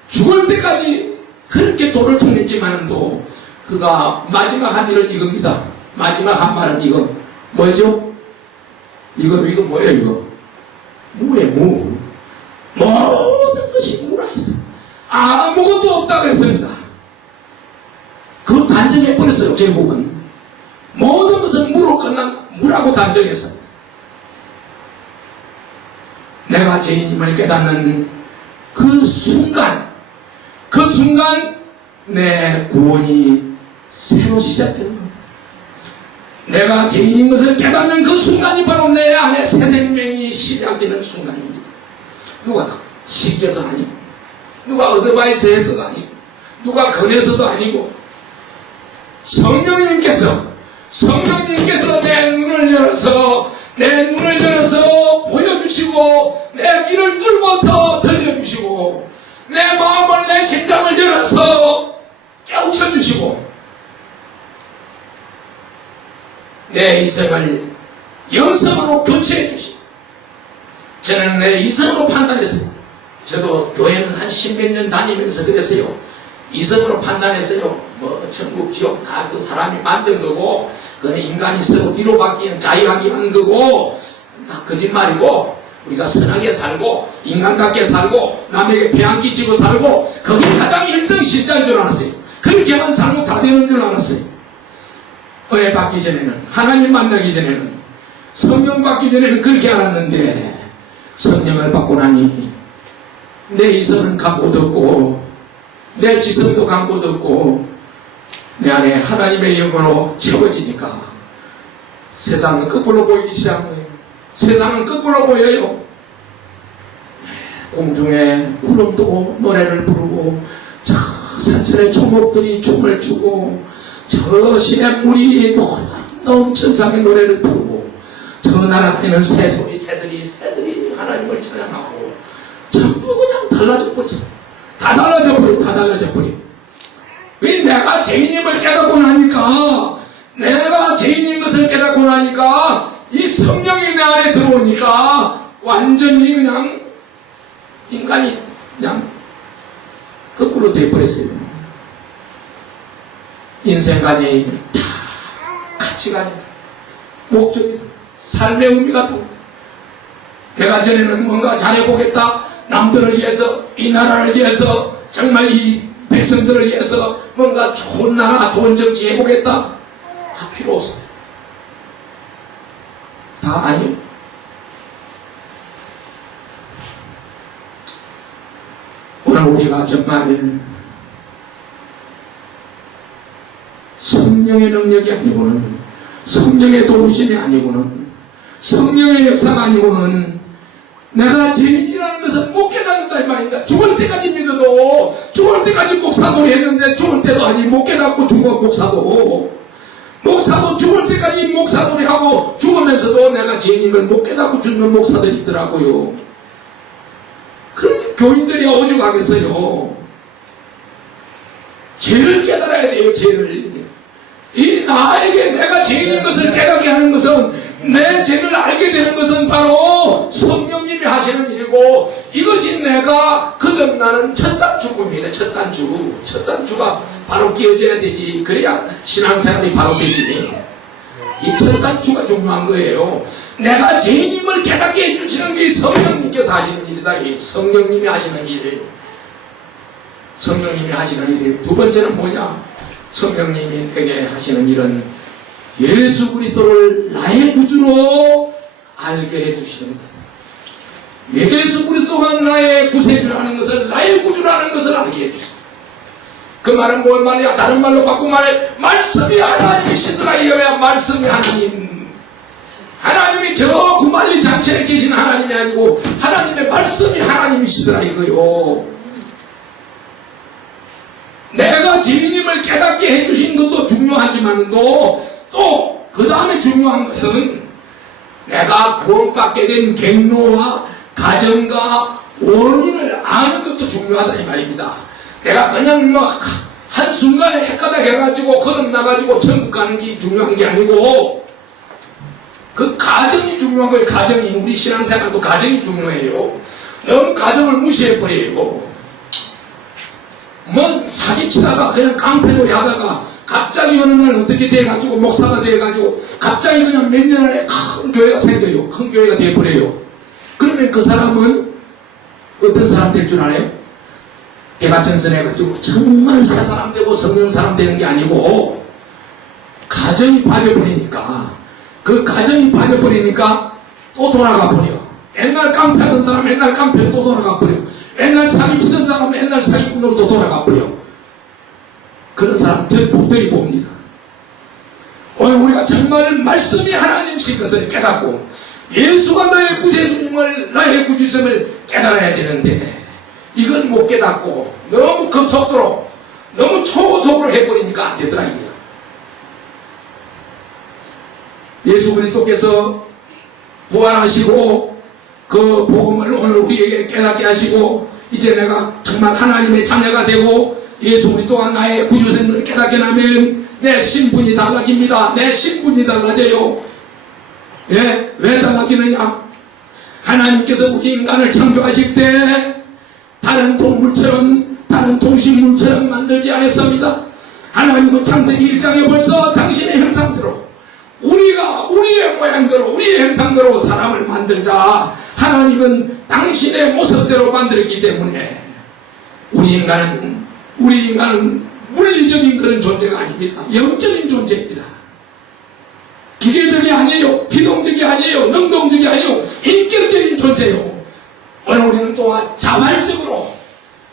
죽을 때까지 그렇게 도를 통했지만도 그가 마지막 한 일은 이겁니다. 마지막 한 말은 이거 뭐죠? 이거 뭐예요 이거? 무예요 무. 모든 것이 무라 했어. 아무것도 없다 그랬습니다. 그 단정해버렸어요. 결국은 모든 것은 무로 끝난 무라고 단정했어요. 내가 죄인임을 깨닫는 그 순간 내 구원이 새로 시작되는 겁니다. 내가 죄인인 것을 깨닫는 그 순간이 바로 내 안에 새 생명이 시작되는 순간입니다. 누가 시켜서 아니고 누가 어드바이스 해서도 아니고 누가 권해서도 아니고 성령님께서 내 눈을 열어서 보여주시고 내 귀를 뚫어서 들려주시고 내 마음을 내 심장을 열어서 깨우쳐주시고 내 이성을 영성으로 교체해 주시고 저는 내 이성으로 판단했어요. 저도 교회는 한 10몇 년 다니면서 그랬어요. 이성으로 판단했어요. 뭐 천국 지옥 다 그 사람이 만든 거고 그는 인간이 서로 위로받기 위한 자유하기 한 거고 다 거짓말이고 우리가 선하게 살고 인간답게 살고 남에게 배 안 끼치고 살고 그게 가장 1등 신자인 줄 알았어요. 그렇게만 살고 다 되는 줄 알았어요. 은혜 받기 전에는 하나님 만나기 전에는 성령 받기 전에는 그렇게 알았는데 성령을 받고 나니 내 이성은 강고듣고 내 지성도 강고듣고 내 안에 하나님의 영으로 채워지니까 세상은 거꾸로 보이기 시작한 거예요. 세상은 거꾸로 보여요. 공중에 구름도 노래를 부르고 저 산천의 초목들이 춤을 추고 저 시냇물이 노래하는 천상의 노래를 부르고 저 날아다니는 새들이 하나님을 찬양하고 전부 그냥 달라져 버렸어. 다 달라져 버려. 왜 내가 죄인임을 깨닫고 나니까 내가 죄인인 것을 깨닫고 나니까 이 성령이 내 안에 들어오니까 완전히 그냥 인간이 그냥 거꾸로 돼버렸어요. 인생관이 다 가치관이다. 목적이다. 삶의 의미가 또 내가 전에는 뭔가 잘해보겠다. 남들을 위해서, 이 나라를 위해서, 정말 이 백성들을 위해서 뭔가 좋은 나라, 좋은 정치 해보겠다. 다 필요 없어요. 다 아니요. 오늘 우리가 정말 성령의 능력이 아니고는, 성령의 도우심이 아니고는, 성령의 역사가 아니고는 내가 죄인이라는 것을 못 깨닫는다 이 말입니다. 죽을 때까지 믿어도, 죽을 때까지 목사도 했는데 죽을 때도 아직 못 깨닫고 죽어. 목사도 죽을 때까지 목사놀이 하고 죽으면서도 내가 죄인인 걸 못 깨닫고 죽는 목사들이 있더라고요. 그 교인들이 오죽하겠어요. 죄를 깨달아야 돼요. 죄를. 이 나에게 내가 죄인인 것을 깨닫게 하는 것은, 내 죄를 알게 되는 것은 바로 성령님이 하시는 일이고, 이것이 내가 거듭나는 첫 단추입니다. 첫 단추. 첫 단추가 바로 끼워져야 되지. 그래야 신앙생활이 바로 되지. 이 첫 단추가 중요한 거예요. 내가 죄인임을 깨닫게 해주시는 게 성령님께서 하시는 일이다. 이 성령님이 하시는 일. 성령님이 하시는 일이. 두 번째는 뭐냐? 성령님이 내게 하시는 일은 예수 그리스도를 나의 구주로 알게 해주시는 것. 예수 그리스도가 나의 구세주라는 것을, 나의 구주라는 것을 알게 해주시는 것. 그 말은 뭔 말이야? 다른 말로 바꾸면 말해, 말씀이 하나님이시더라 이거야. 말씀이 하나님. 하나님이 저 구만리 장천에 계신 하나님이 아니고 하나님의 말씀이 하나님이시더라 이거요. 내가 죄인임을 깨닫게 해주신 것도 중요하지만도 또 그 다음에 중요한 것은 내가 구원받게 된 경로와 가정과 원인을 아는 것도 중요하다 이 말입니다. 내가 그냥 막 한순간에 헷가닥 해가지고 거듭나가지고 천국 가는 게 중요한 게 아니고 그 가정이 중요한 거예요. 가정이. 우리 신앙생활도 가정이 중요해요. 너무 가정을 무시해버려요. 뭐 사기치다가 그냥 깡패놀이 하다가 갑자기 어느 날 어떻게 돼가지고 목사가 돼가지고 갑자기 그냥 몇 년 안에 큰 교회가 생겨요. 큰 교회가 돼버려요. 그러면 그 사람은 어떤 사람 될 줄 알아요? 개가천선해가지고 정말 새 사람 되고 성령 사람 되는 게 아니고 가정이 빠져버리니까, 그 가정이 빠져버리니까 또 돌아가 버려. 옛날 깡패하던 사람 옛날 깡패로 또 돌아가 버려. 옛날 사기치던 사람 옛날 사기꾼으로 또 돌아가 버려. 그런 사람 못들이 봅니다. 오늘 우리가 정말 말씀이 하나님이신 것을 깨닫고 예수가 나의 구세주님을, 나의 구주심을 깨달아야 되는데 이건 못 깨닫고 너무 급속도로, 너무 초고속으로 해버리니까 안 되더라 이거야. 예수 그리스도께서 부활하시고 그 복음을 오늘 우리에게 깨닫게 하시고 이제 내가 정말 하나님의 자녀가 되고 예수 그리스도가 나의 구주생을 깨닫게 하면 내 신분이 달라집니다. 내 신분이 달라져요. 예? 왜 달라지느냐? 하나님께서 우리 인간을 창조하실 때 다른 동물처럼, 다른 동식물처럼 만들지 않았습니다. 하나님은 창세기 1장에 벌써 당신의 형상대로, 우리가 우리의 모양대로, 우리의 형상대로 사람을 만들자. 하나님은 당신의 모습대로 만들었기 때문에 우리 인간은 물리적인 그런 존재가 아닙니다. 영적인 존재입니다. 기계적이 아니에요. 기동적이 아니에요. 능동적이 아니에요. 인격적인 존재예요. 오늘 우리는 또한 자발적으로,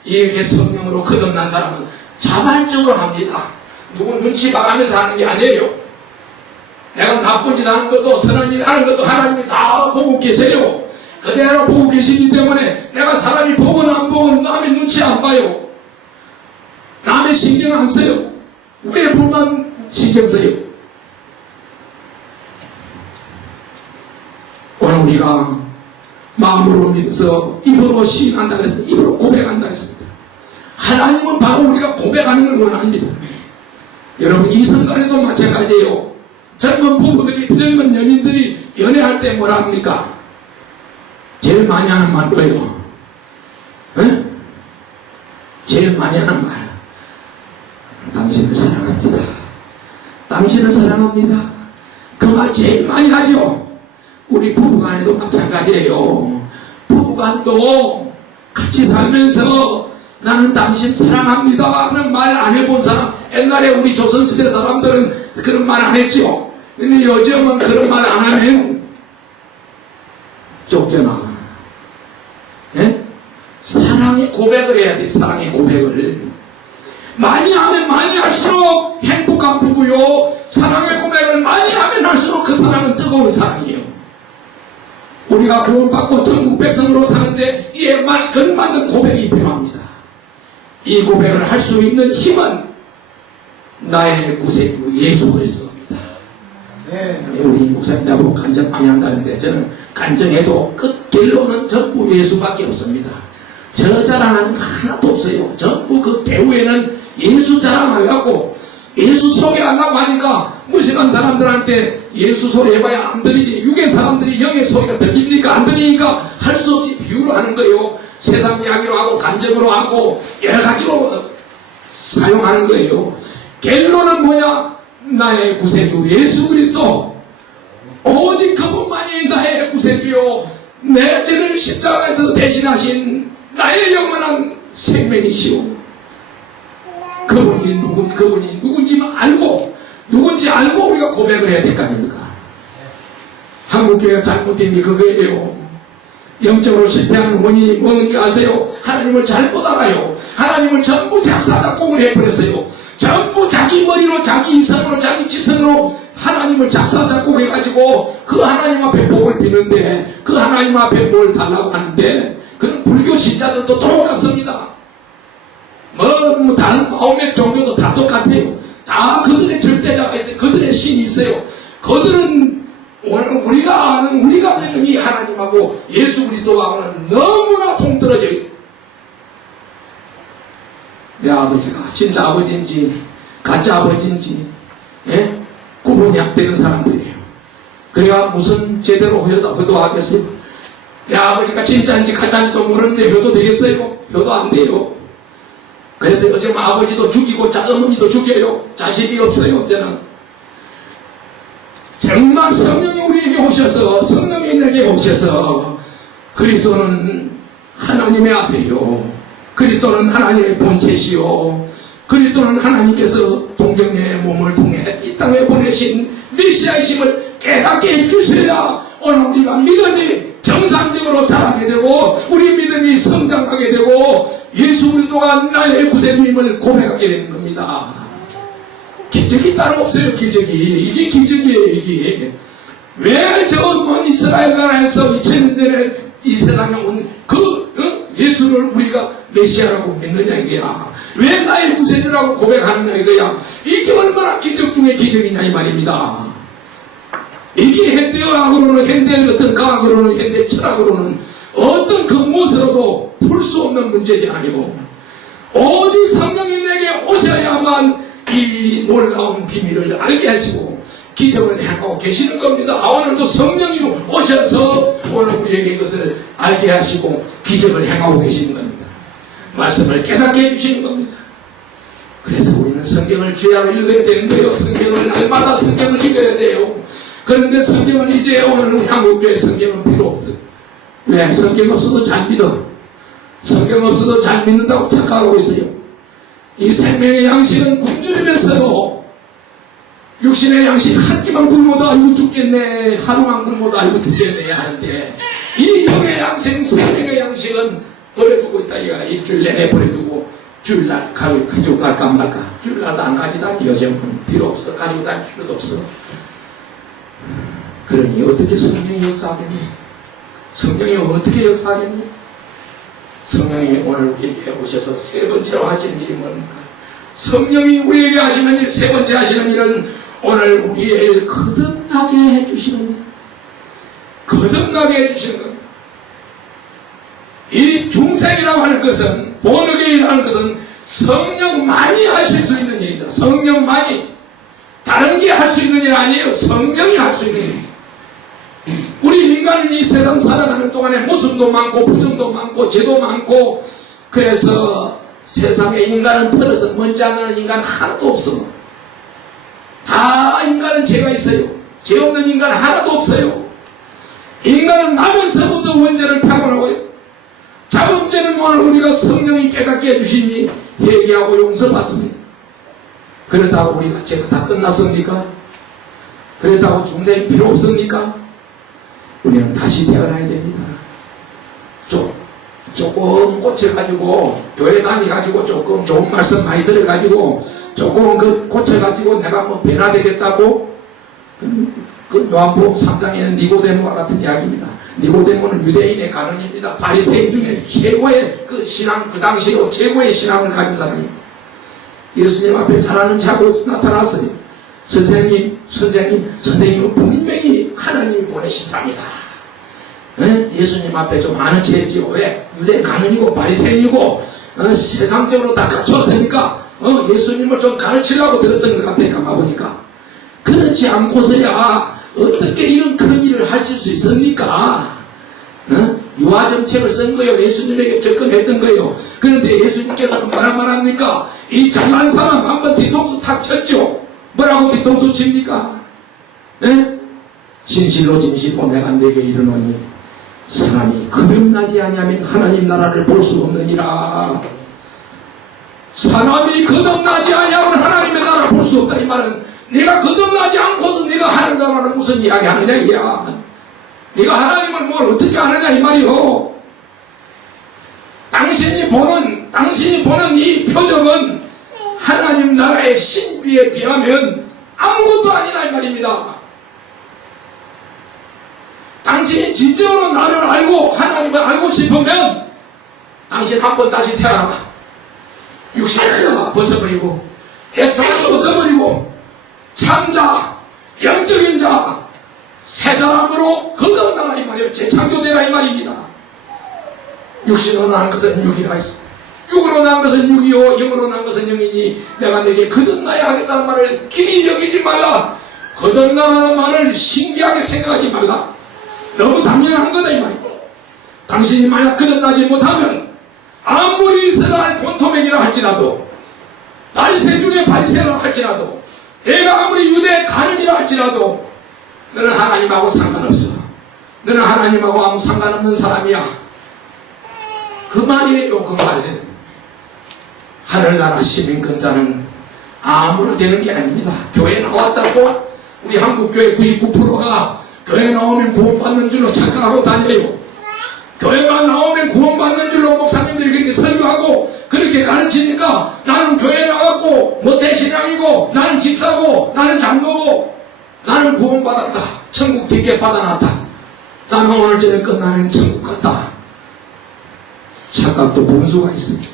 이렇게 성령으로 거듭난 사람은 자발적으로 합니다. 누구 눈치 봐가면서 하는 게 아니에요. 내가 나쁜 짓 하는 것도 선한 일 하는 것도 하나님이 다 보고 계세요. 그대로 보고 계시기 때문에 내가 사람이 보건 안 보건 남의 눈치 안 봐요. 남의 신경 안 써요. 왜 불만 신경 써요? 오늘 우리가 마음으로 믿어서 입으로 시인한다 그랬어요. 입으로 고백한다 했습니다. 하나님은 바로 우리가 고백하는 걸 원합니다. 여러분, 이 성간에도 마찬가지예요. 젊은 부부들이, 젊은 연인들이 연애할 때 뭐라 합니까? 제일 많이 하는 말 뭐예요? 에? 제일 많이 하는 말. 당신을 사랑합니다. 당신을 사랑합니다. 그 말 제일 많이 하죠. 우리 부부간에도 마찬가지예요. 부부간도 같이 살면서 나는 당신 사랑합니다 그런 말 안 해본 사람, 옛날에 우리 조선시대 사람들은 그런 말 안 했죠. 근데 요즘은 그런 말 안 하면 쫓겨나. 예? 사랑의 고백을 해야 돼. 사랑의 고백을 많이 하면 많이 할수록 행복한 부부요, 사랑의 고백을 많이 하면 할수록 그 사랑은 뜨거운 사랑이에요. 우리가 구원받고 천국 백성으로 사는데 이에 걸맞는 고백이 필요합니다. 이 고백을 할 수 있는 힘은 나의 구세주 예수 그리스도입니다. 우리 목사님 나보고 간증 많이 한다는데 저는 간증해도 끝 결론은 전부 예수밖에 없습니다. 저 자랑하는 거 하나도 없어요. 전부 그 배후에는 예수 자랑하려고, 예수 소개하려고 하니까 무식한 사람들한테 예수 소리 해봐야 안 들리지. 육의 사람들이 영의 소리가 들립니까? 안 들리니까 할 수 없이 비유로 하는 거예요. 세상 이야기로 하고 간증으로 하고 여러 가지로 사용하는 거예요. 결론은 뭐냐? 나의 구세주 예수 그리스도, 오직 그분만이 나의 구세주요, 내 죄를 십자가에서 대신하신 나의 영원한 생명이시오. 그분이 누군지 알고 우리가 고백을 해야 될 거 아닙니까? 한국교회가 잘못된 게 그거예요. 영적으로 실패하는 원인이 뭔지 아세요? 하나님을 잘못 알아요. 하나님을 전부 작사 작곡을 해버렸어요. 전부 자기 머리로, 자기 이성으로, 자기 지성으로 하나님을 작사 작곡해가지고 그 하나님 앞에 복을 비는데, 그 하나님 앞에 뭘 달라고 하는데, 그런 불교 신자들도 똑같습니다. 다른 마음의 종교도 다 똑같아요. 다 그들의 절대자가 있어요. 그들의 신이 있어요. 그들은 우리가 믿는 이 하나님하고 예수 그리스도하고는 너무나 동떨어져요. 내 아버지가 진짜 아버지인지 가짜 아버지인지 구분이 안 되는 사람들이에요. 그래야 무슨 제대로 효도하겠어요? 내 아버지가 진짜인지 가짜인지도 모르는데 효도 되겠어요? 효도 안 돼요. 그래서 요즘 아버지도 죽이고 어머니도 죽여요. 자식이 없어요. 저는 정말 성령이 우리에게 오셔서, 성령이 내게 오셔서, 그리스도는 하나님의 아들이요, 그리스도는 하나님의 본체시요, 그리스도는 하나님께서 동정녀의 몸을 통해 이 땅에 보내신 메시아이심을 깨닫게 해주셔야 오늘 우리가 믿음이 정상적으로 자라게 되고, 우리 믿음이 성장하게 되고, 예수 그리스도가 나의 구세주임을 고백하게 되는 겁니다. 기적이 따로 없어요. 이게 기적이에요. 이게 왜 저 먼 이스라엘 나라에서 2000년 전에 이 세상에 온 예수를 우리가 메시아라고 믿느냐 이거야. 왜 나의 구세주라고 고백하느냐 이거야. 이게 얼마나 기적 중에 기적이냐 이 말입니다. 이게 현대학으로는, 현대 어떤 과학으로는, 현대 철학으로는 어떤 그 무엇으로도 풀 수 없는 문제잖아요. 오직 성령이 내게 오셔야만 이 놀라운 비밀을 알게 하시고 기적을 행하고 계시는 겁니다. 오늘도 성령이 오셔서 오늘 우리에게 이것을 알게 하시고 기적을 행하고 계시는 겁니다. 말씀을 깨닫게 해주시는 겁니다. 그래서 우리는 성경을 주야로 읽어야 되는 거예요. 성경을 날마다 성경을 읽어야 돼요. 그런데 성경은 이제 오늘 우리 한국교회 성경은 필요 없어요. 왜? 성경 없어도 잘 믿어. 성경 없어도 잘 믿는다고 착각하고 있어요. 이 생명의 양식은 굶주리면서도 육신의 양식 한 끼만 굶어도 아이고 죽겠네, 하루만 굶어도 아이고 죽겠네 하는데, 이 영의 양식, 생명의 양식은 버려두고 있다. 이가 일주일 내내 버려두고 주일날 가지고 갈까 말까. 주일날도 안 가지다니 요즘은 필요 없어. 가지고 다닐 필요도 없어. 그러니 어떻게 성령이 역사하겠니? 성령이 어떻게 역사하겠니? 성령이 오늘 우리에게 오셔서 세 번째로 하시는 일이 뭡니까? 성령이 우리에게 하시는 일, 세 번째 하시는 일은 오늘 우리의 거듭나게 해주시는 일. 거듭나게 해주시는 것. 이 중생이라고 하는 것은, 본어게이라는 것은 성령만이 하실 수 있는 일입니다. 성령만이. 다른 게 할 수 있는 일 아니에요. 성령이 할 수 있는 일. 우리 인간은 이 세상 살아가는 동안에 모순도 많고 부정도 많고 죄도 많고, 그래서 세상에 인간은 버려서 먼지 안 나는 인간 하나도 없어. 다 인간은 죄가 있어요. 죄 없는 인간 하나도 없어요. 인간은 나면서부터 원죄를 타고나고요. 자범죄는 오늘 우리가 성령이 깨닫게 해주시니 회개하고 용서받습니다. 그렇다고 우리가 죄가 다 끝났습니까? 그렇다고 중생이 필요 없습니까? 우리는 다시 태어나야 됩니다. 조금 고쳐가지고 교회 다니가지고 조금 좋은 말씀 많이 들어가지고 조금 그 고쳐가지고 내가 뭐 변화되겠다고 그 요한복음 3장에는 니고데모와 같은 이야기입니다. 니고데모는 유대인의 가문입니다. 바리새인 중에 최고의 그 신앙, 그 당시로 최고의 신앙을 가진 사람입니다. 예수님 앞에 잘하는 자고 나타났어요. 선생님은 분명히 하나님이 보내신 자입니다. 예수님 앞에 좀 아는 체지요. 왜? 유대 가문이고 바리새인이고 세상적으로 다 갖췄으니까 예수님을 좀 가르치려고 들었던 것 같아요. 가만보니까 그렇지 않고서야 어떻게 이런 큰 일을 하실 수 있습니까? 유아정책을 쓴 거예요. 예수님에게 접근했던 거예요. 그런데 예수님께서는 뭐라 말합니까? 이 잘난 사람 한번 뒤통수 탁 쳤죠. 뭐라고 뒤통수 칩니까? 진실로 진실로 내가 내게 이르노니 사람이 거듭나지 아니하면 하나님 나라를 볼 수 없느니라. 사람이 거듭나지 아니하면 하나님의 나라를 볼 수 없다. 이 말은 네가 거듭나지 않고서 네가 하나님 나라를 무슨 이야기 하느냐 이야. 네가 하나님을 뭘 어떻게 아느냐 이 말이요. 당신이 보는 이 표정은 하나님 나라의 신비에 비하면 아무것도 아니라 이 말입니다. 당신이 진정으로 나를 알고 하나님을 알고 싶으면 당신 한번 다시 태어나 육신을 벗어버리고 옛사람을 벗어버리고 참자 영적인 자 새 사람으로 거듭나라 이 말이에요. 재창조되라 이 말입니다. 육신으로 난 것은 육이라 했습니다. 육으로 난 것은 육이요 영으로 난 것은 영이니 내가 내게 거듭나야 하겠다는 말을 기이 여기지 말라. 거듭나라는 말을 신기하게 생각하지 말라. 너무 당연한 거다 이 말이야. 당신이 만약 거듭나지 못하면 아무리 이스라엘 본토백이라 할지라도 바리새 중에 바리새라 할지라도 내가 아무리 유대 가는이라 할지라도 너는 하나님하고 상관없어. 너는 하나님하고 아무 상관없는 사람이야. 그 말이에요. 그 말. 하늘나라 시민권자는 아무나 되는 게 아닙니다. 교회 나왔다고 우리 한국교회 99%가 교회 나오면 구원받는 줄로 착각하고 다녀요. 교회만 나오면 구원받는 줄로 목사님들이 그렇게 설교하고 그렇게 가르치니까 나는 교회 나왔고 모태신앙이고 나는 집사고 나는 장로고 나는 구원받았다. 천국 티켓 받아놨다. 나는 오늘 저녁 끝나면 천국 간다. 착각도 분수가 있습니다.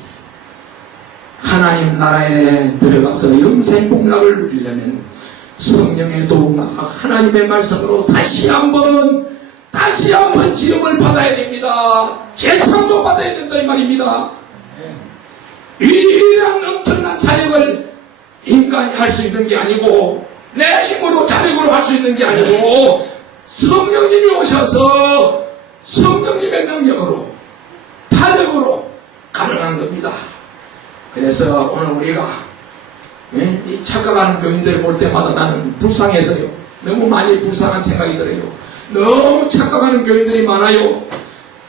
하나님 나라에 들어가서 영생 복락을 누리려면 성령의 도움과 하나님의 말씀으로 다시 한번 지음을 받아야 됩니다. 재창조 받아야 된다 이 말입니다. 위대한 엄청난 사역을 인간이 할 수 있는 게 아니고 내 힘으로 자력으로 할 수 있는 게 아니고 성령님이 오셔서 성령님의 능력으로 탄력으로 가능한 겁니다. 그래서 오늘 우리가 이 착각하는 교인들을 볼 때마다 나는 불쌍해서요. 너무 많이 불쌍한 생각이 들어요. 너무 착각하는 교인들이 많아요.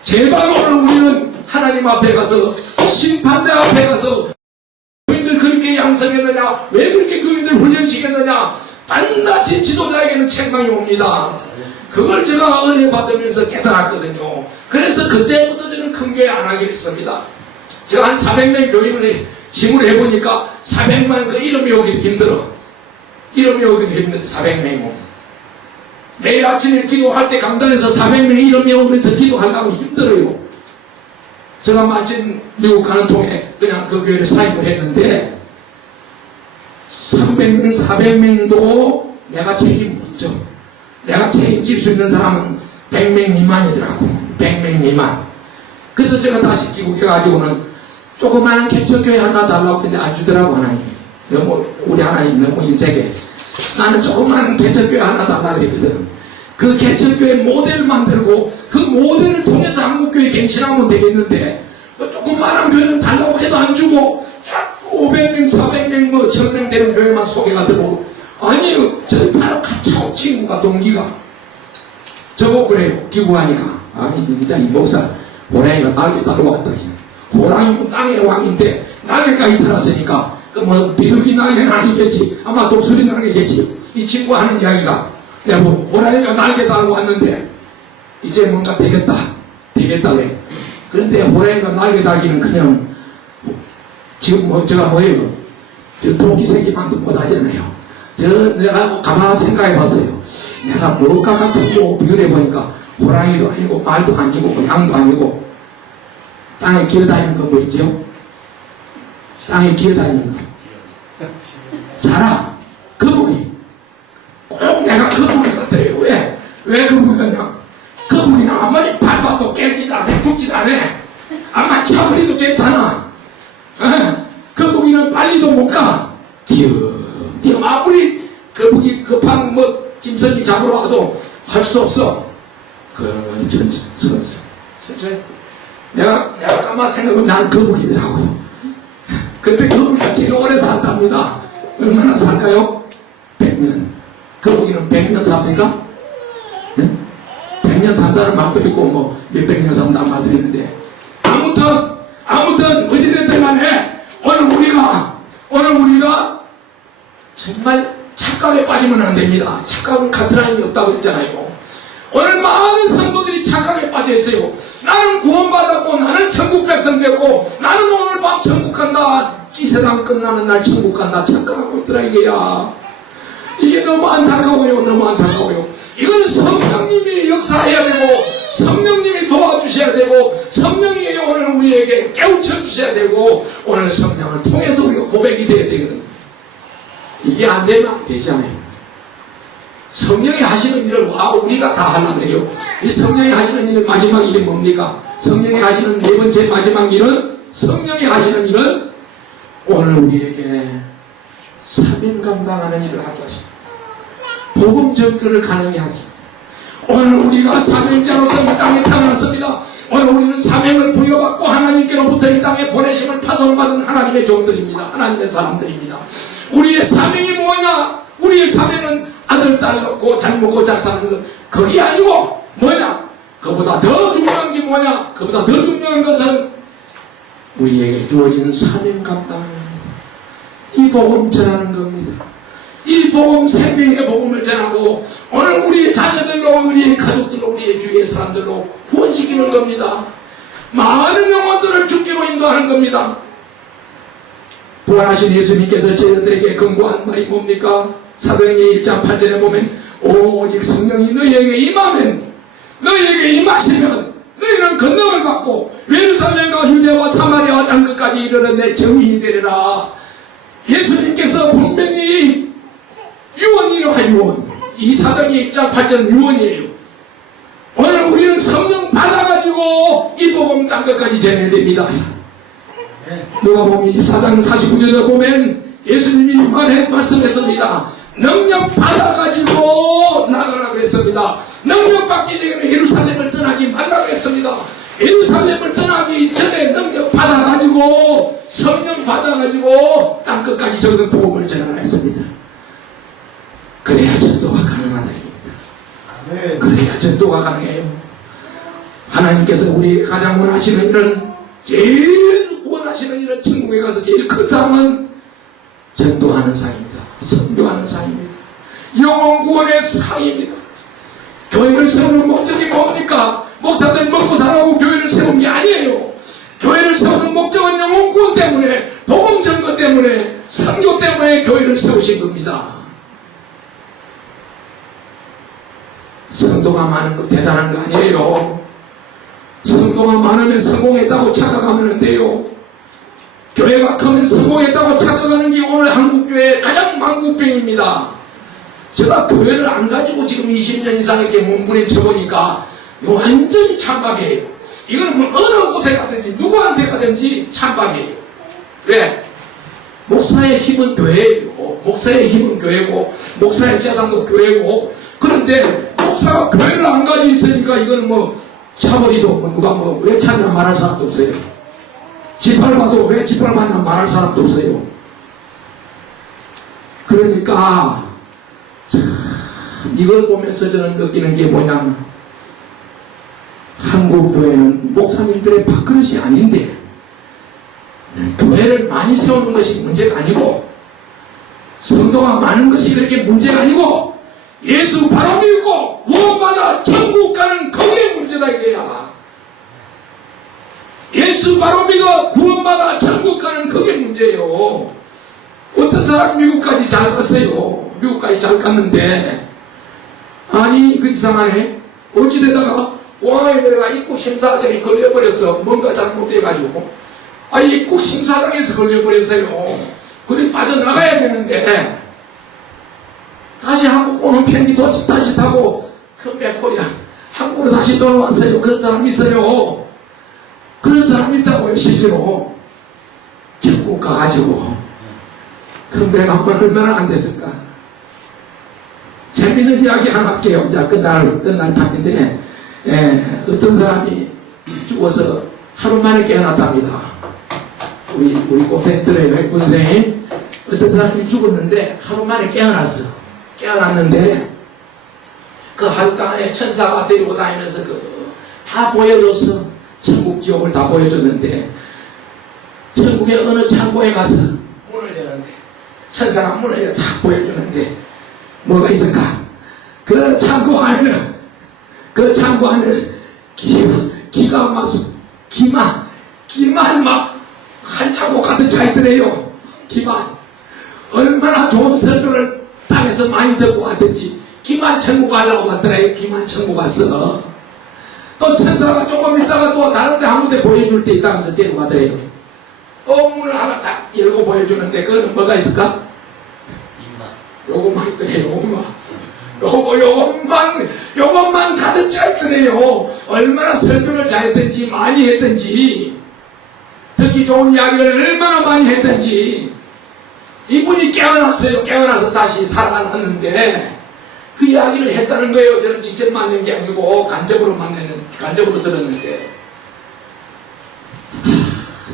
제발 오늘 우리는 하나님 앞에 가서 심판대 앞에 가서 교인들 그렇게 양성했느냐, 왜 그렇게 교인들 훈련시켰느냐, 반드시 지도자에게는 책망이 옵니다. 그걸 제가 은혜 받으면서 깨달았거든요. 그래서 그때부터 저는 큰 교회 안 하기로 했습니다. 제가 한 400명 교인을 지문을 해보니까 400만 그 이름이 오기도 힘들어. 이름이 오기도 힘들어. 400명이고. 매일 아침에 기도할 때 강단에서 400명 이름이 오면서 기도하려고 힘들어요. 제가 마침 미국 가는 통에 그냥 그 교회를 사입을 했는데 300명, 400명도 내가 책임 못 져. 내가 책임질 수 있는 사람은 100명 미만이더라고. 100명 미만. 그래서 제가 다시 귀국해가지고는 조그마한 개척교회 하나 달라고 했는데 안 주더라고 하나님. 너무 우리 하나님 너무 인색해. 나는 조그마한 개척교회 하나 달라고 했거든. 그 개척교회 모델 만들고 그 모델을 통해서 한국교회 갱신하면 되겠는데 그 조그마한 교회는 달라고 해도 안 주고 자꾸 500명, 400명, 1000명 되는 교회만 소개가 되고 아니요. 저는 바로 가차오 친구가 동기가 저거 그래요. 기구하니까 아니 진짜 이 목사 호랑이가 날개 달고 왔다. 호랑이는 땅의 왕인데 날개까지 달았으니까 그 뭐 비둘기 날개는 아니겠지. 아마 독수리 날개겠지. 이 친구 하는 이야기가 내가 뭐 호랑이가 날개 달고 왔는데 이제 뭔가 되겠다 그래. 그런데 호랑이가 날개 달기는 그냥 지금 뭐 제가 뭐예요? 저 토끼 새끼만도 못하잖아요. 내가 가만히 생각해 봤어요. 내가 뭘까 같은 거 비교해 보니까 호랑이도 아니고 말도 아니고 양도 아니고 땅에 기어다니는 거 뭐 있죠? 땅에 기어다니는 거. 자라. 거북이. 꼭 내가 거북이 같아요. 왜 거북이 같냐? 거북이는 아무리 밟아도 깨지도 않아, 죽지도 않아. 아마 차버리도 괜찮아. 거북이는 빨리도 못 가. 뛰어. 아무리 거북이 급한 짐승이 잡으러 와도 할 수 없어. 천천히. 내가 아마 생각하면 난 거북이더라고요. 근데 거북이가 제일 오래 산답니다. 얼마나 살까요? 100년. 거북이는 100년 삽니까? 네? 100년 산다는 말도 있고 뭐 몇백 년 산다는 말도 있는데 아무튼 어찌됐든 간에 오늘 우리가 정말 착각에 빠지면 안 됩니다. 착각은 같은 하나님이 없다고 했잖아요. 오늘 많은 성도들이 착각에 빠져 있어요. 나는 구원받았고 나는 천국 백성 됐고 나는 오늘 밤 천국 간다. 이 세상 끝나는 날 천국 간다. 착각하고 있더라 이게야. 이게 너무 안타까워요. 이건 성령님이 역사해야 되고 성령님이 도와주셔야 되고 성령님이 오늘 우리에게 깨우쳐 주셔야 되고 오늘 성령을 통해서 우리가 고백이 돼야 되거든요. 이게 안 되면 안 되잖아요. 성령이 하시는 일을 우리가 다 하려고 그래요. 이 성령이 하시는 일은 마지막 일이 뭡니까? 성령이 하시는 네 번째 마지막 일은 성령이 하시는 일은 오늘 우리에게 사명 감당하는 일을 하게 하십니다. 복음 전거를 가능히 하십니다. 오늘 우리가 사명자로서 이 땅에 태어났습니다. 오늘 우리는 사명을 부여받고 하나님께로부터 이 땅에 보내심을 파송받은 하나님의 종들입니다. 하나님의 사람들입니다. 우리의 사명이 뭐냐? 우리의 사명은 아들, 딸 낳고 잘 먹고 잘 사는 것 그게 아니고 뭐냐? 그보다 더 중요한 게 뭐냐? 그보다 더 중요한 것은 우리에게 주어진 사명 감당하는 이 복음 전하는 겁니다. 이 복음 생명의 복음을 전하고 오늘 우리의 자녀들로 우리의 가족들로 우리의 주위의 사람들로 구원시키는 겁니다. 많은 영혼들을 죽기로 인도하는 겁니다. 부활하신 예수님께서 저희들에게 권고한 말이 뭡니까? 사도행전 1장 8절에 보면 오직 성령이 너희에게 임하시면 너희는 권능을 받고 예루살렘과 유대와 사마리아와 땅끝까지 이르는 내 증인이 되리라. 예수님께서 분명히 유언이라 유언. 이 사도행전 1장 8절 유언이에요. 오늘 우리는 성령 받아가지고 이 복음 땅끝까지 전해야 됩니다. 누가복음 24장 49절에 보면 예수님이 말씀했습니다. 능력 받아가지고 나가라고 했습니다. 능력 받기 전에 예루살렘을 떠나지 말라고 했습니다. 예루살렘을 떠나기 전에 능력 받아가지고 성령 받아가지고 땅끝까지 저는 복음을 전하라 했습니다. 그래야 전도가 가능하다 입니다. 그래야 전도가 가능해요. 하나님께서 우리 가장 원하시는 일은 제일 원하시는 일은 천국에 가서 제일 큰 사람은 전도하는 사입니다. 선교하는 사입니다. 영혼 구원의 사입니다. 교회를 세우는 목적이 뭡니까? 목사들 먹고 살라고 교회를 세운 게 아니에요. 교회를 세우는 목적은 영혼 구원 때문에 복음 전거 때문에 선교 때문에 교회를 세우신 겁니다. 성도가 많은 거 대단한 거 아니에요. 성도가 많으면 성공했다고 착각하면 안 돼요. 교회가 크면 성공했다고 착각하는 게 오늘 한국교회의 가장 망국병입니다. 제가 교회를 안 가지고 지금 20년 이상 이렇게 몸부림 쳐보니까 완전히 찬밥이에요. 이거는 뭐 어느 곳에 가든지 누구한테 가든지 찬밥이에요. 왜? 목사의 힘은 교회예요. 목사의 힘은 교회고 목사의 재산도 교회고 그런데 목사가 교회를 안 가지고 있으니까 이거는 뭐 차버리도 누가 왜 차냐 말할 사람도 없어요. 짓밟아도 왜 짓밟았냐 말할 사람도 없어요. 그러니까 참 이걸 보면서 저는 느끼는 게 뭐냐, 한국 교회는 목사님들의 밥그릇이 아닌데 교회를 많이 세우는 것이 문제가 아니고 성도가 많은 것이 그렇게 문제가 아니고 예수 바로 믿고 무엇마다 천국 가는 그게 문제다 이거야. 예수 바로 믿어 구원받아 천국 가는 그게 문제예요. 어떤 사람이 미국까지 잘 갔어요. 미국까지 잘 갔는데 아니 그 이상하네. 어찌되다가 공항에다가 입국 심사장이 걸려버렸어. 뭔가 잘못돼가지고 입국 심사장에서 걸려버렸어요. 그래 빠져나가야 되는데 다시 한국 오는 비행기 다시 타고 컴백코리아 한국으로 다시 돌아왔어요. 그런 사람이 있어요. 그런 사람이 있다고요. 실제로 천국 가가지고 컴백 한 번 얼마나 안 됐을까. 재밌는 이야기 하나 할게요. 이제 끝날 판인데 어떤 사람이 죽어서 하루 만에 깨어났답니다. 우리 고생들의 백군생님 어떤 사람이 죽었는데 하루 만에 깨어났는데 그 하루 동안에 천사가 데리고 다니면서 다 보여줬어. 천국 지옥을 다 보여줬는데 천국의 어느 창고에 가서 문을 여는데 천사가 문을 다 보여주는데 뭐가 있을까? 그 창고 안에는 기만 막 한 창고 가득 차 있더래요. 기만. 얼마나 좋은 설교를 땅에서 많이 듣고 왔든지 기만 천국 가려고 왔더래요. 기만 천국 갔어. 또 천사가 조금 있다가 또 다른 데 한 군데 보여줄 때 있다면서 데리고 가더래요. 또 문을 하나 딱 열고 보여주는데 그거는 뭐가 있을까? 요것만 있더래요. 요것만 가득 차 있더래요. 얼마나 설교를 잘했든지 많이 했든지 듣기 좋은 이야기를 얼마나 많이 했든지 이분이 깨어났어요. 깨어나서 다시 살아났는데 그 이야기를 했다는 거예요. 저는 직접 만난 게 아니고 간접으로 들었는데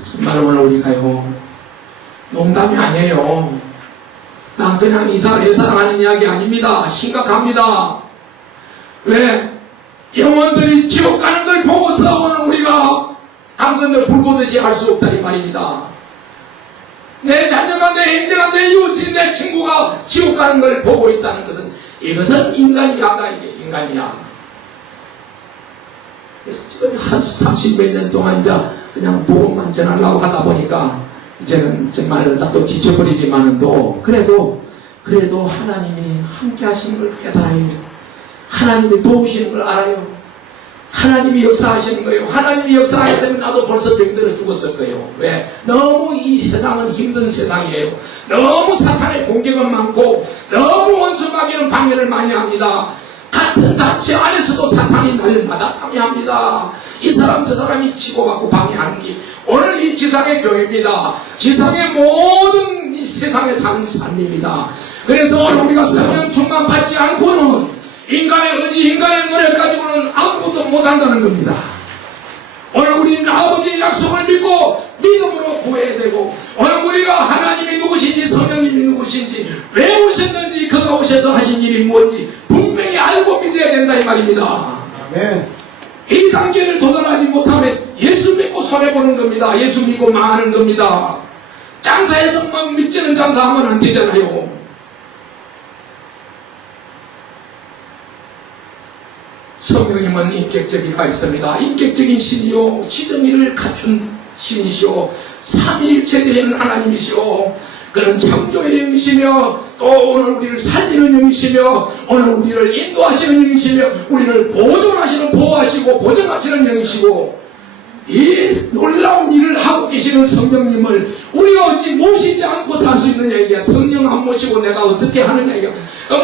정말 오늘 우리가요 농담이 아니에요. 난 그냥 예사랑하는 이야기 아닙니다. 심각합니다. 왜? 영혼들이 지옥 가는 걸 보고서 오늘 우리가 당근을 불 보듯이 할 수 없다 이 말입니다. 내 자녀가, 내 형제가, 내 이웃이, 내 친구가 지옥 가는 걸 보고 있다는 것은 이것은 인간이야다. 이게 인간이야. 그래서 지금 한 30몇 년 동안 이제 그냥 복음만 전하려고 하다 보니까 이제는 정말 나도 지쳐버리지만은도 그래도 하나님이 함께 하시는 걸 깨달아요. 하나님이 도우시는 걸 알아요. 하나님이 역사하시는 거예요. 하나님이 역사하셨으면 나도 벌써 병들어 죽었을 거예요. 왜? 너무 이 세상은 힘든 세상이에요. 너무 사탄의 공격은 많고 너무 원수마귀는 방해를 많이 합니다. 같은 단체 안에서도 사탄이 날마다 방해합니다. 이 사람 저 사람이 치고받고 방해하는 게 오늘 이 지상의 교회입니다. 지상의 모든 이 세상의 삶입니다. 그래서 오늘 우리가 성령 충만 받지 않고는 인간의 의지, 인간의 노력 가지고는 아무것도 못한다는 겁니다. 오늘 우리는 아버지의 약속을 믿고 믿음으로 구해야 되고 오늘 우리가 하나님이 누구신지 성령님이 누구신지 왜 오셨는지 그가 오셔서 하신 일이 뭔지 분명히 알고 믿어야 된다 이 말입니다. 아멘. 이 단계를 도달하지 못하면 예수 믿고 손해보는 겁니다. 예수 믿고 망하는 겁니다. 장사해서만 믿지는 장사하면 안 되잖아요. 성령님은 인격적이가 있습니다. 인격적인 신이요 지정의를 갖춘 신이시오 삼위일체되는 하나님이시오. 그는 창조의 영이시며 또 오늘 우리를 살리는 영이시며 오늘 우리를 인도하시는 영이시며 우리를 보존하시는 보호하시고 보정하시는 영이시고 이 놀라운 일을 하고 계시는 성령님을 우리가 어찌 모시지 않고 살 수 있느냐 이게 성령 안 모시고 내가 어떻게 하느냐 이게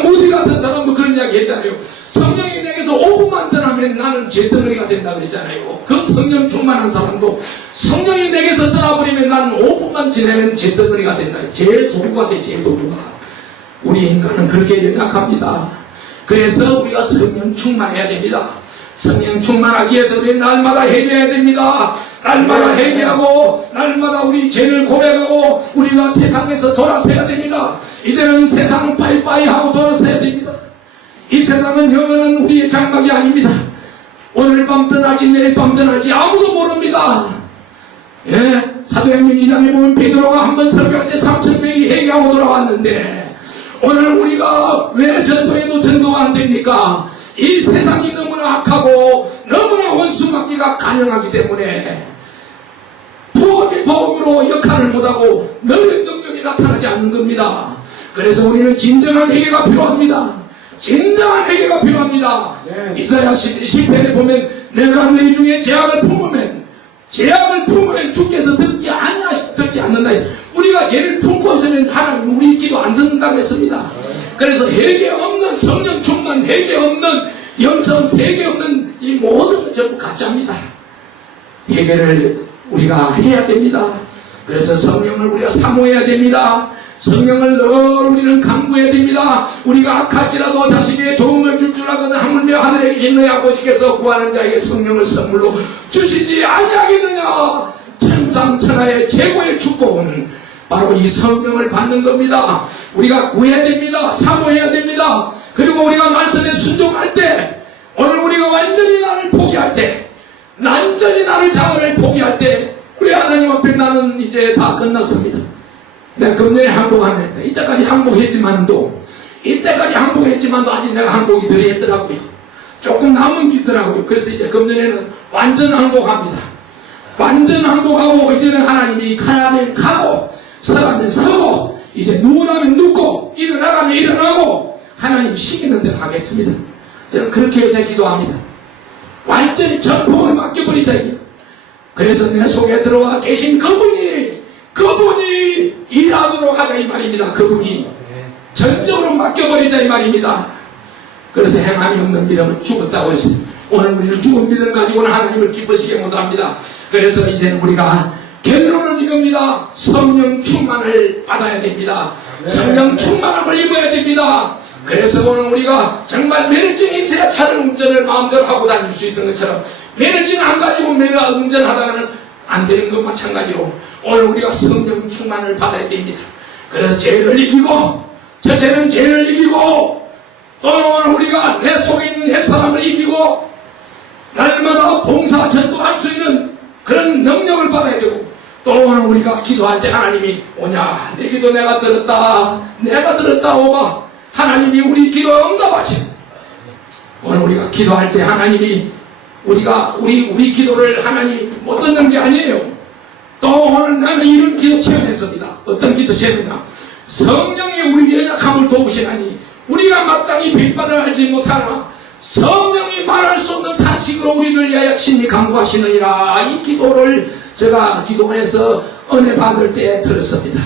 모디 같은 사람도 그런 이야기 했잖아요. 성령이 내게서 5분만 떠나면 나는 제덩어리가 된다 그랬잖아요. 그 성령 충만한 사람도 성령이 내게서 떠나버리면 나는 5분만 지내면 제덩어리가 된다. 제도구가 돼. 제도구가. 우리 인간은 그렇게 연약합니다. 그래서 우리가 성령 충만해야 됩니다. 성령 충만하기 위해서 우리는 날마다 헤매야 됩니다. 날마다 회개하고 날마다 우리 죄를 고백하고 우리가 세상에서 돌아서야 됩니다. 이제는 세상 빠이빠이 하고 돌아서야 됩니다. 이 세상은 영원한 우리의 장막이 아닙니다. 오늘 밤 떠날지 내일 밤 떠날지 아무도 모릅니다. 예, 사도행전 2장에 보면 베드로가 한번 설교할 때 3,000명이 회개하고 돌아왔는데 오늘 우리가 왜 전도해도 전도가 안 됩니까? 이 세상이 너무나 악하고 너무나 원수막기가 가능하기 때문에 보험으로 역할을 못하고 너의 능력이 나타나지 않는 겁니다. 그래서 우리는 진정한 회개가 필요합니다. 진정한 회개가 필요합니다. 이사야 10편에 보면 내가 너희 중에 죄악을 품으면 주께서 듣지 않는다 했어. 우리가 죄를 품고 있으면 하나님 우리 기도 안 듣는다고 했습니다. 그래서 회개 없는 성령 충만, 회개 없는 영성, 회개 없는 이 모든 건 전부 가짜입니다. 회개를 우리가 해야 됩니다. 그래서 성령을 우리가 사모해야 됩니다. 성령을 늘 우리는 강구해야 됩니다. 우리가 악할지라도 자식에게 좋은 걸 줄 줄 알거든 하물며 하늘에 계신 너희 아버지께서 구하는 자에게 성령을 선물로 주시지 아니하겠느냐. 천상천하의 최고의 축복은 바로 이 성령을 받는 겁니다. 우리가 구해야 됩니다. 사모해야 됩니다. 그리고 우리가 말씀에 순종할 때, 오늘 우리가 완전히 나를 포기할 때, 완전히 나를 자아를 포기할 때 우리 하나님 앞에 나는 이제 다 끝났습니다. 내가 금년에 항복하는데 이때까지 항복했지만도 아직 내가 항복이 덜 했더라고요. 조금 남은 게 있더라고요. 그래서 이제 금년에는 완전 항복합니다. 완전 항복하고 이제는 하나님이 가라면 가고 서라면 서고 이제 누우라면 눕고 일어나라면 일어나고 하나님 시키는 대로 하겠습니다. 저는 그렇게 해서 기도합니다. 완전히 전폭을 맡겨버리자. 그래서 내 속에 들어와 계신 그분이 일하도록 하자 이 말입니다. 그분이 전적으로 맡겨버리자 이 말입니다. 그래서 행함이 없는 믿음은 죽었다고 했어요. 오늘 우리는 죽은 믿음 가지고는 하나님을 기쁘시게 못합니다. 그래서 이제는 우리가 결론은 이겁니다. 성령 충만을 받아야 됩니다. 성령 충만함을 입어야 됩니다. 그래서 오늘 우리가 정말 면허증이 있어야 차를 운전을 마음대로 하고 다닐 수 있는 것처럼 면허증 안 가지고 운전하다가는 안 되는 것 마찬가지로 오늘 우리가 성령 충만을 받아야 됩니다. 그래서 죄를 이기고 첫째는 죄를 이기고 또 오늘 우리가 내 속에 있는 햇사람을 이기고 날마다 봉사 전도할 수 있는 그런 능력을 받아야 되고 또 오늘 우리가 기도할 때 하나님이 오냐 내 기도 내가 들었다 오바 하나님이 우리 기도에 응답하시고 오늘 우리가 기도할 때 하나님이 우리 기도를 하나님이 못 듣는 게 아니에요. 또 오늘 나는 이런 기도 체험했습니다. 어떤 기도 체험이냐 성령이 우리 연약함을 도우시나니 우리가 마땅히 빌바를 알지 못하나 성령이 말할 수 없는 탄식으로 우리를 위하여 친히 간구하시느니라. 이 기도를 제가 기도원에서 은혜 받을 때 들었습니다.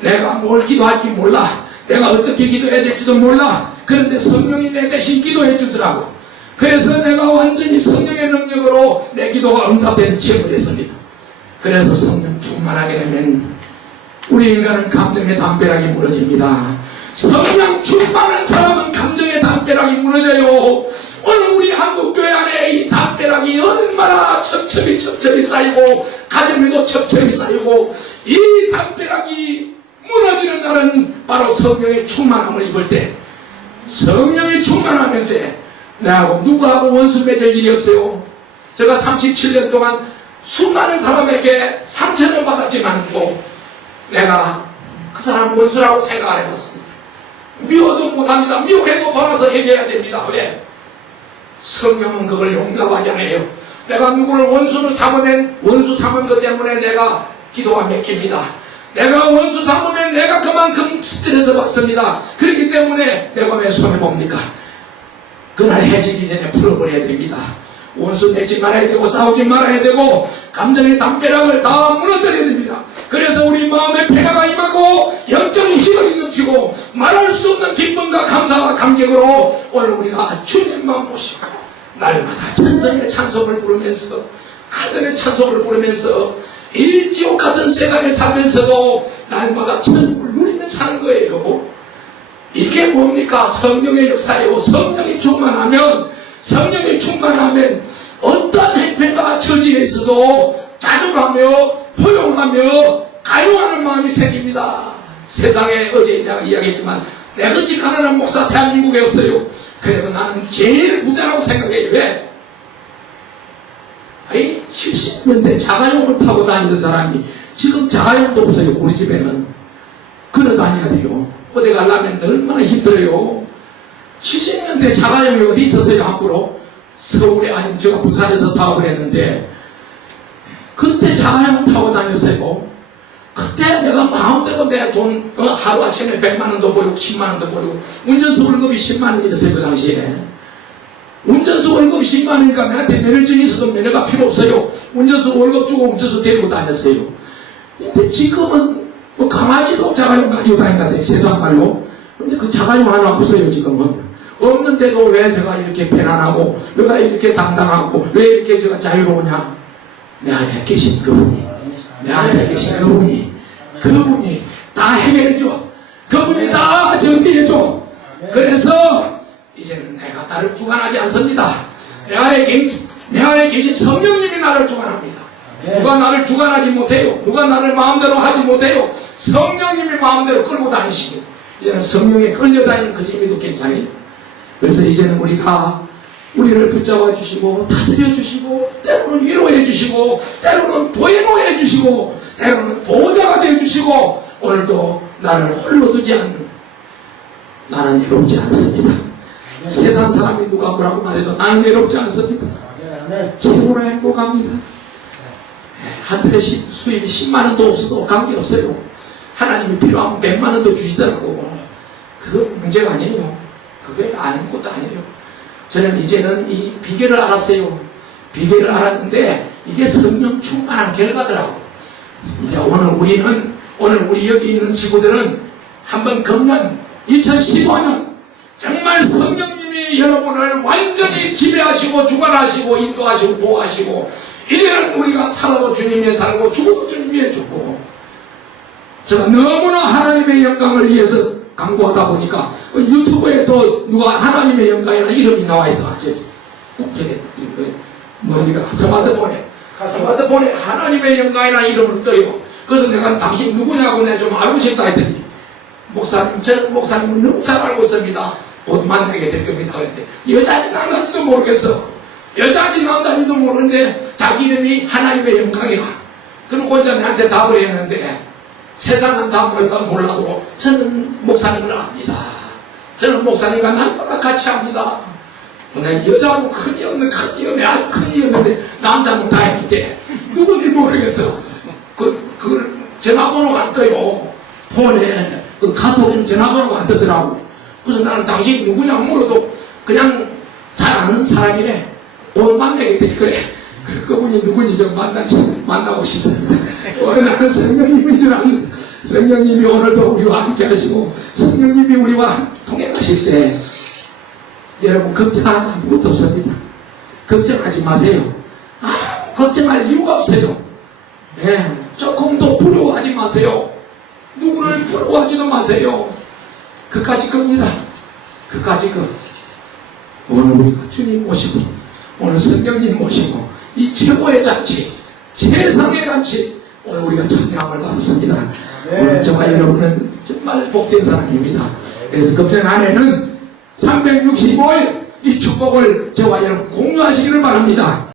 내가 뭘 기도할지 몰라. 내가 어떻게 기도해야 될지도 몰라. 그런데 성령이 내 대신 기도해 주더라고. 그래서 내가 완전히 성령의 능력으로 내 기도가 응답되는 체험을 했습니다. 그래서 성령 충만하게 되면 우리 인간은 감정의 담벼락이 무너집니다. 성령 충만한 사람은 감정의 담벼락이 무너져요. 오늘 우리 한국교회 안에 이 담벼락이 얼마나 첩첩이 쌓이고 가정에도 첩첩이 쌓이고 이 담벼락이 무너지는 날은 바로 성령의 충만함을 입을 때 성령의 충만함일 때 나하고 누구하고 원수 맺을 일이 없어요. 제가 37년 동안 수많은 사람에게 상처를 받았지만 내가 그 사람 원수라고 생각 안 해봤습니다. 미워도 못합니다. 미워해도 돌아서 해결해야 됩니다. 왜? 성령은 그걸 용납하지 않아요. 내가 누구를 원수로 삼으면 원수 삼은 것 때문에 내가 기도가 맥힙니다. 내가 원수 삼으면 내가 그만큼 스트레스 받습니다. 그렇기 때문에 내가 왜 손해봅니까? 그날 해지기 전에 풀어버려야 됩니다. 원수 맺지 말아야 되고 싸우지 말아야 되고 감정의 담벼락을 다 무너뜨려야 됩니다. 그래서 우리 마음에 평화가 임하고 영적인 희열이 넘치고 말할 수 없는 기쁨과 감사와 감격으로 오늘 우리가 주님만 모시고 날마다 천성의 찬송을 부르면서 하늘의 찬송을 부르면서 이 지옥 같은 세상에 살면서도 날마다 천국을 누리며 사는 거예요. 이게 뭡니까? 성령의 역사예요. 성령이 충만하면 어떤 행편과 처지에 있어도 가져가며 포용하며 가용하는 마음이 생깁니다. 세상에 어제 내가 이야기했지만 내같이 가난한 목사 대한민국에 없어요. 그래도 나는 제일 부자라고 생각해요. 왜? 아니 70년대 자가용을 타고 다니던 사람이 지금 자가용도 없어요. 우리 집에는 걸어 다녀야 돼요. 어디 가려면 얼마나 힘들어요. 70년대 자가용이 어디 있었어요? 함부로 서울에 아니 제가 부산에서 사업을 했는데 그때 자가용 타고 다녔어요. 그때 내가 마음대로 내 돈 하루아침에 100만원도 버리고 10만원도 버리고 운전수 월급이 10만원이었어요. 그 당시에 운전수 월급 10만원이니까 나한테 면허증이 있어도 면허가 필요 없어요. 운전수 월급 주고 운전수 데리고 다녔어요. 근데 지금은 뭐 강아지도 자가용 가지고 다닌다네 세상 말로. 근데 그 자가용 하나 없어요. 지금은 없는데도 왜 제가 이렇게 편안하고 왜 이렇게 당당하고 왜 이렇게 제가 자유로우냐. 내 안에 계신 그분이 내 안에 계신 그분이 다 해결해줘. 그분이 다 정리해줘. 그래서 이제는 내가 나를 주관하지 않습니다. 내 안에 계신 성령님이 나를 주관합니다. 누가 나를 주관하지 못해요. 누가 나를 마음대로 하지 못해요. 성령님이 마음대로 끌고 다니시고 이제는 성령에 끌려다니는 그 재미도 괜찮아요. 그래서 이제는 우리를 붙잡아 주시고 다스려 주시고 때로는 위로해 주시고 때로는 보혜노해 주시고 때로는 보호자가 되어 주시고 오늘도 나를 홀로 두지 않는 나는 외롭지 않습니다. 세상 사람이 누가 뭐라고 말해도 나는 외롭지 않습니다. 최고로 행복합니다. 한 달에 수입이 10만원도 없어도 관계없어요. 하나님이 필요하면 100만원도 주시더라고. 그거 문제가 아니에요. 그게 아무것도 아니에요. 저는 이제는 이 비결을 알았어요. 비결을 알았는데 이게 성령 충만한 결과더라고. 이제 오늘 우리 여기 있는 친구들은 한번 금년 2015년 정말 성령님이 여러분을 완전히 지배하시고 주관하시고 인도하시고 보호하시고 이제는 우리가 살아도 주님이 살고 죽어도 주님이 죽고 제가 너무나 하나님의 영광을 위해서 강구하다 보니까 유튜브에 또 누가 하나님의 영광이라는 이름이 나와 있어. 저게 뭡니까? 스마트폰에 하나님의 영광이라는 이름을 떠요. 그래서 내가 당신 누구냐고 내가 좀 알고 싶다 했더니 목사님, 저는 목사님은 너무 잘 알고 있습니다. 곧 만나게 될 겁니다. 그랬더니 여자인지 남자인지도 모르겠어. 여자인지 남자인지도 모르는데 자기 이름이 하나님의 영광이라. 그럼 혼자 내한테 답을 했는데 세상은 다 몰라도 저는 목사님을 압니다. 저는 목사님과 날마다 같이 합니다. 근데 여자하고 큰이 없는 아주 큰이 없는데 남자는 다행인데 누군지 모르겠어. 그걸 전화번호가 안 떠요. 폰에 그 카톡에는 전화번호가 안 뜨더라고. 그래서 나는 당신이 누구냐 물어도 그냥 잘 아는 사람이래. 곧 만나게 돼. 그래. 그분이 누군지 좀 만나고 싶습니다. 나는 성령님인 줄 아는 성령님이 오늘도 우리와 함께 하시고 성령님이 우리와 통행하실 때 여러분 걱정할 아무것도 없습니다. 걱정하지 마세요. 걱정할 이유가 없어요. 조금도 부러워하지 마세요. 누구를 부러워하지도 마세요. 그까지 겁니다. 그까지 오늘 우리가 주님 모시고 오늘 성령님 모시고 이 최고의 잔치 최상의 잔치 오늘 우리가 찬양을 받았습니다. 오늘 저와 여러분은 정말 복된 사람입니다. 그래서 금년 안에는 365일 이 축복을 저와 여러분 공유하시기를 바랍니다.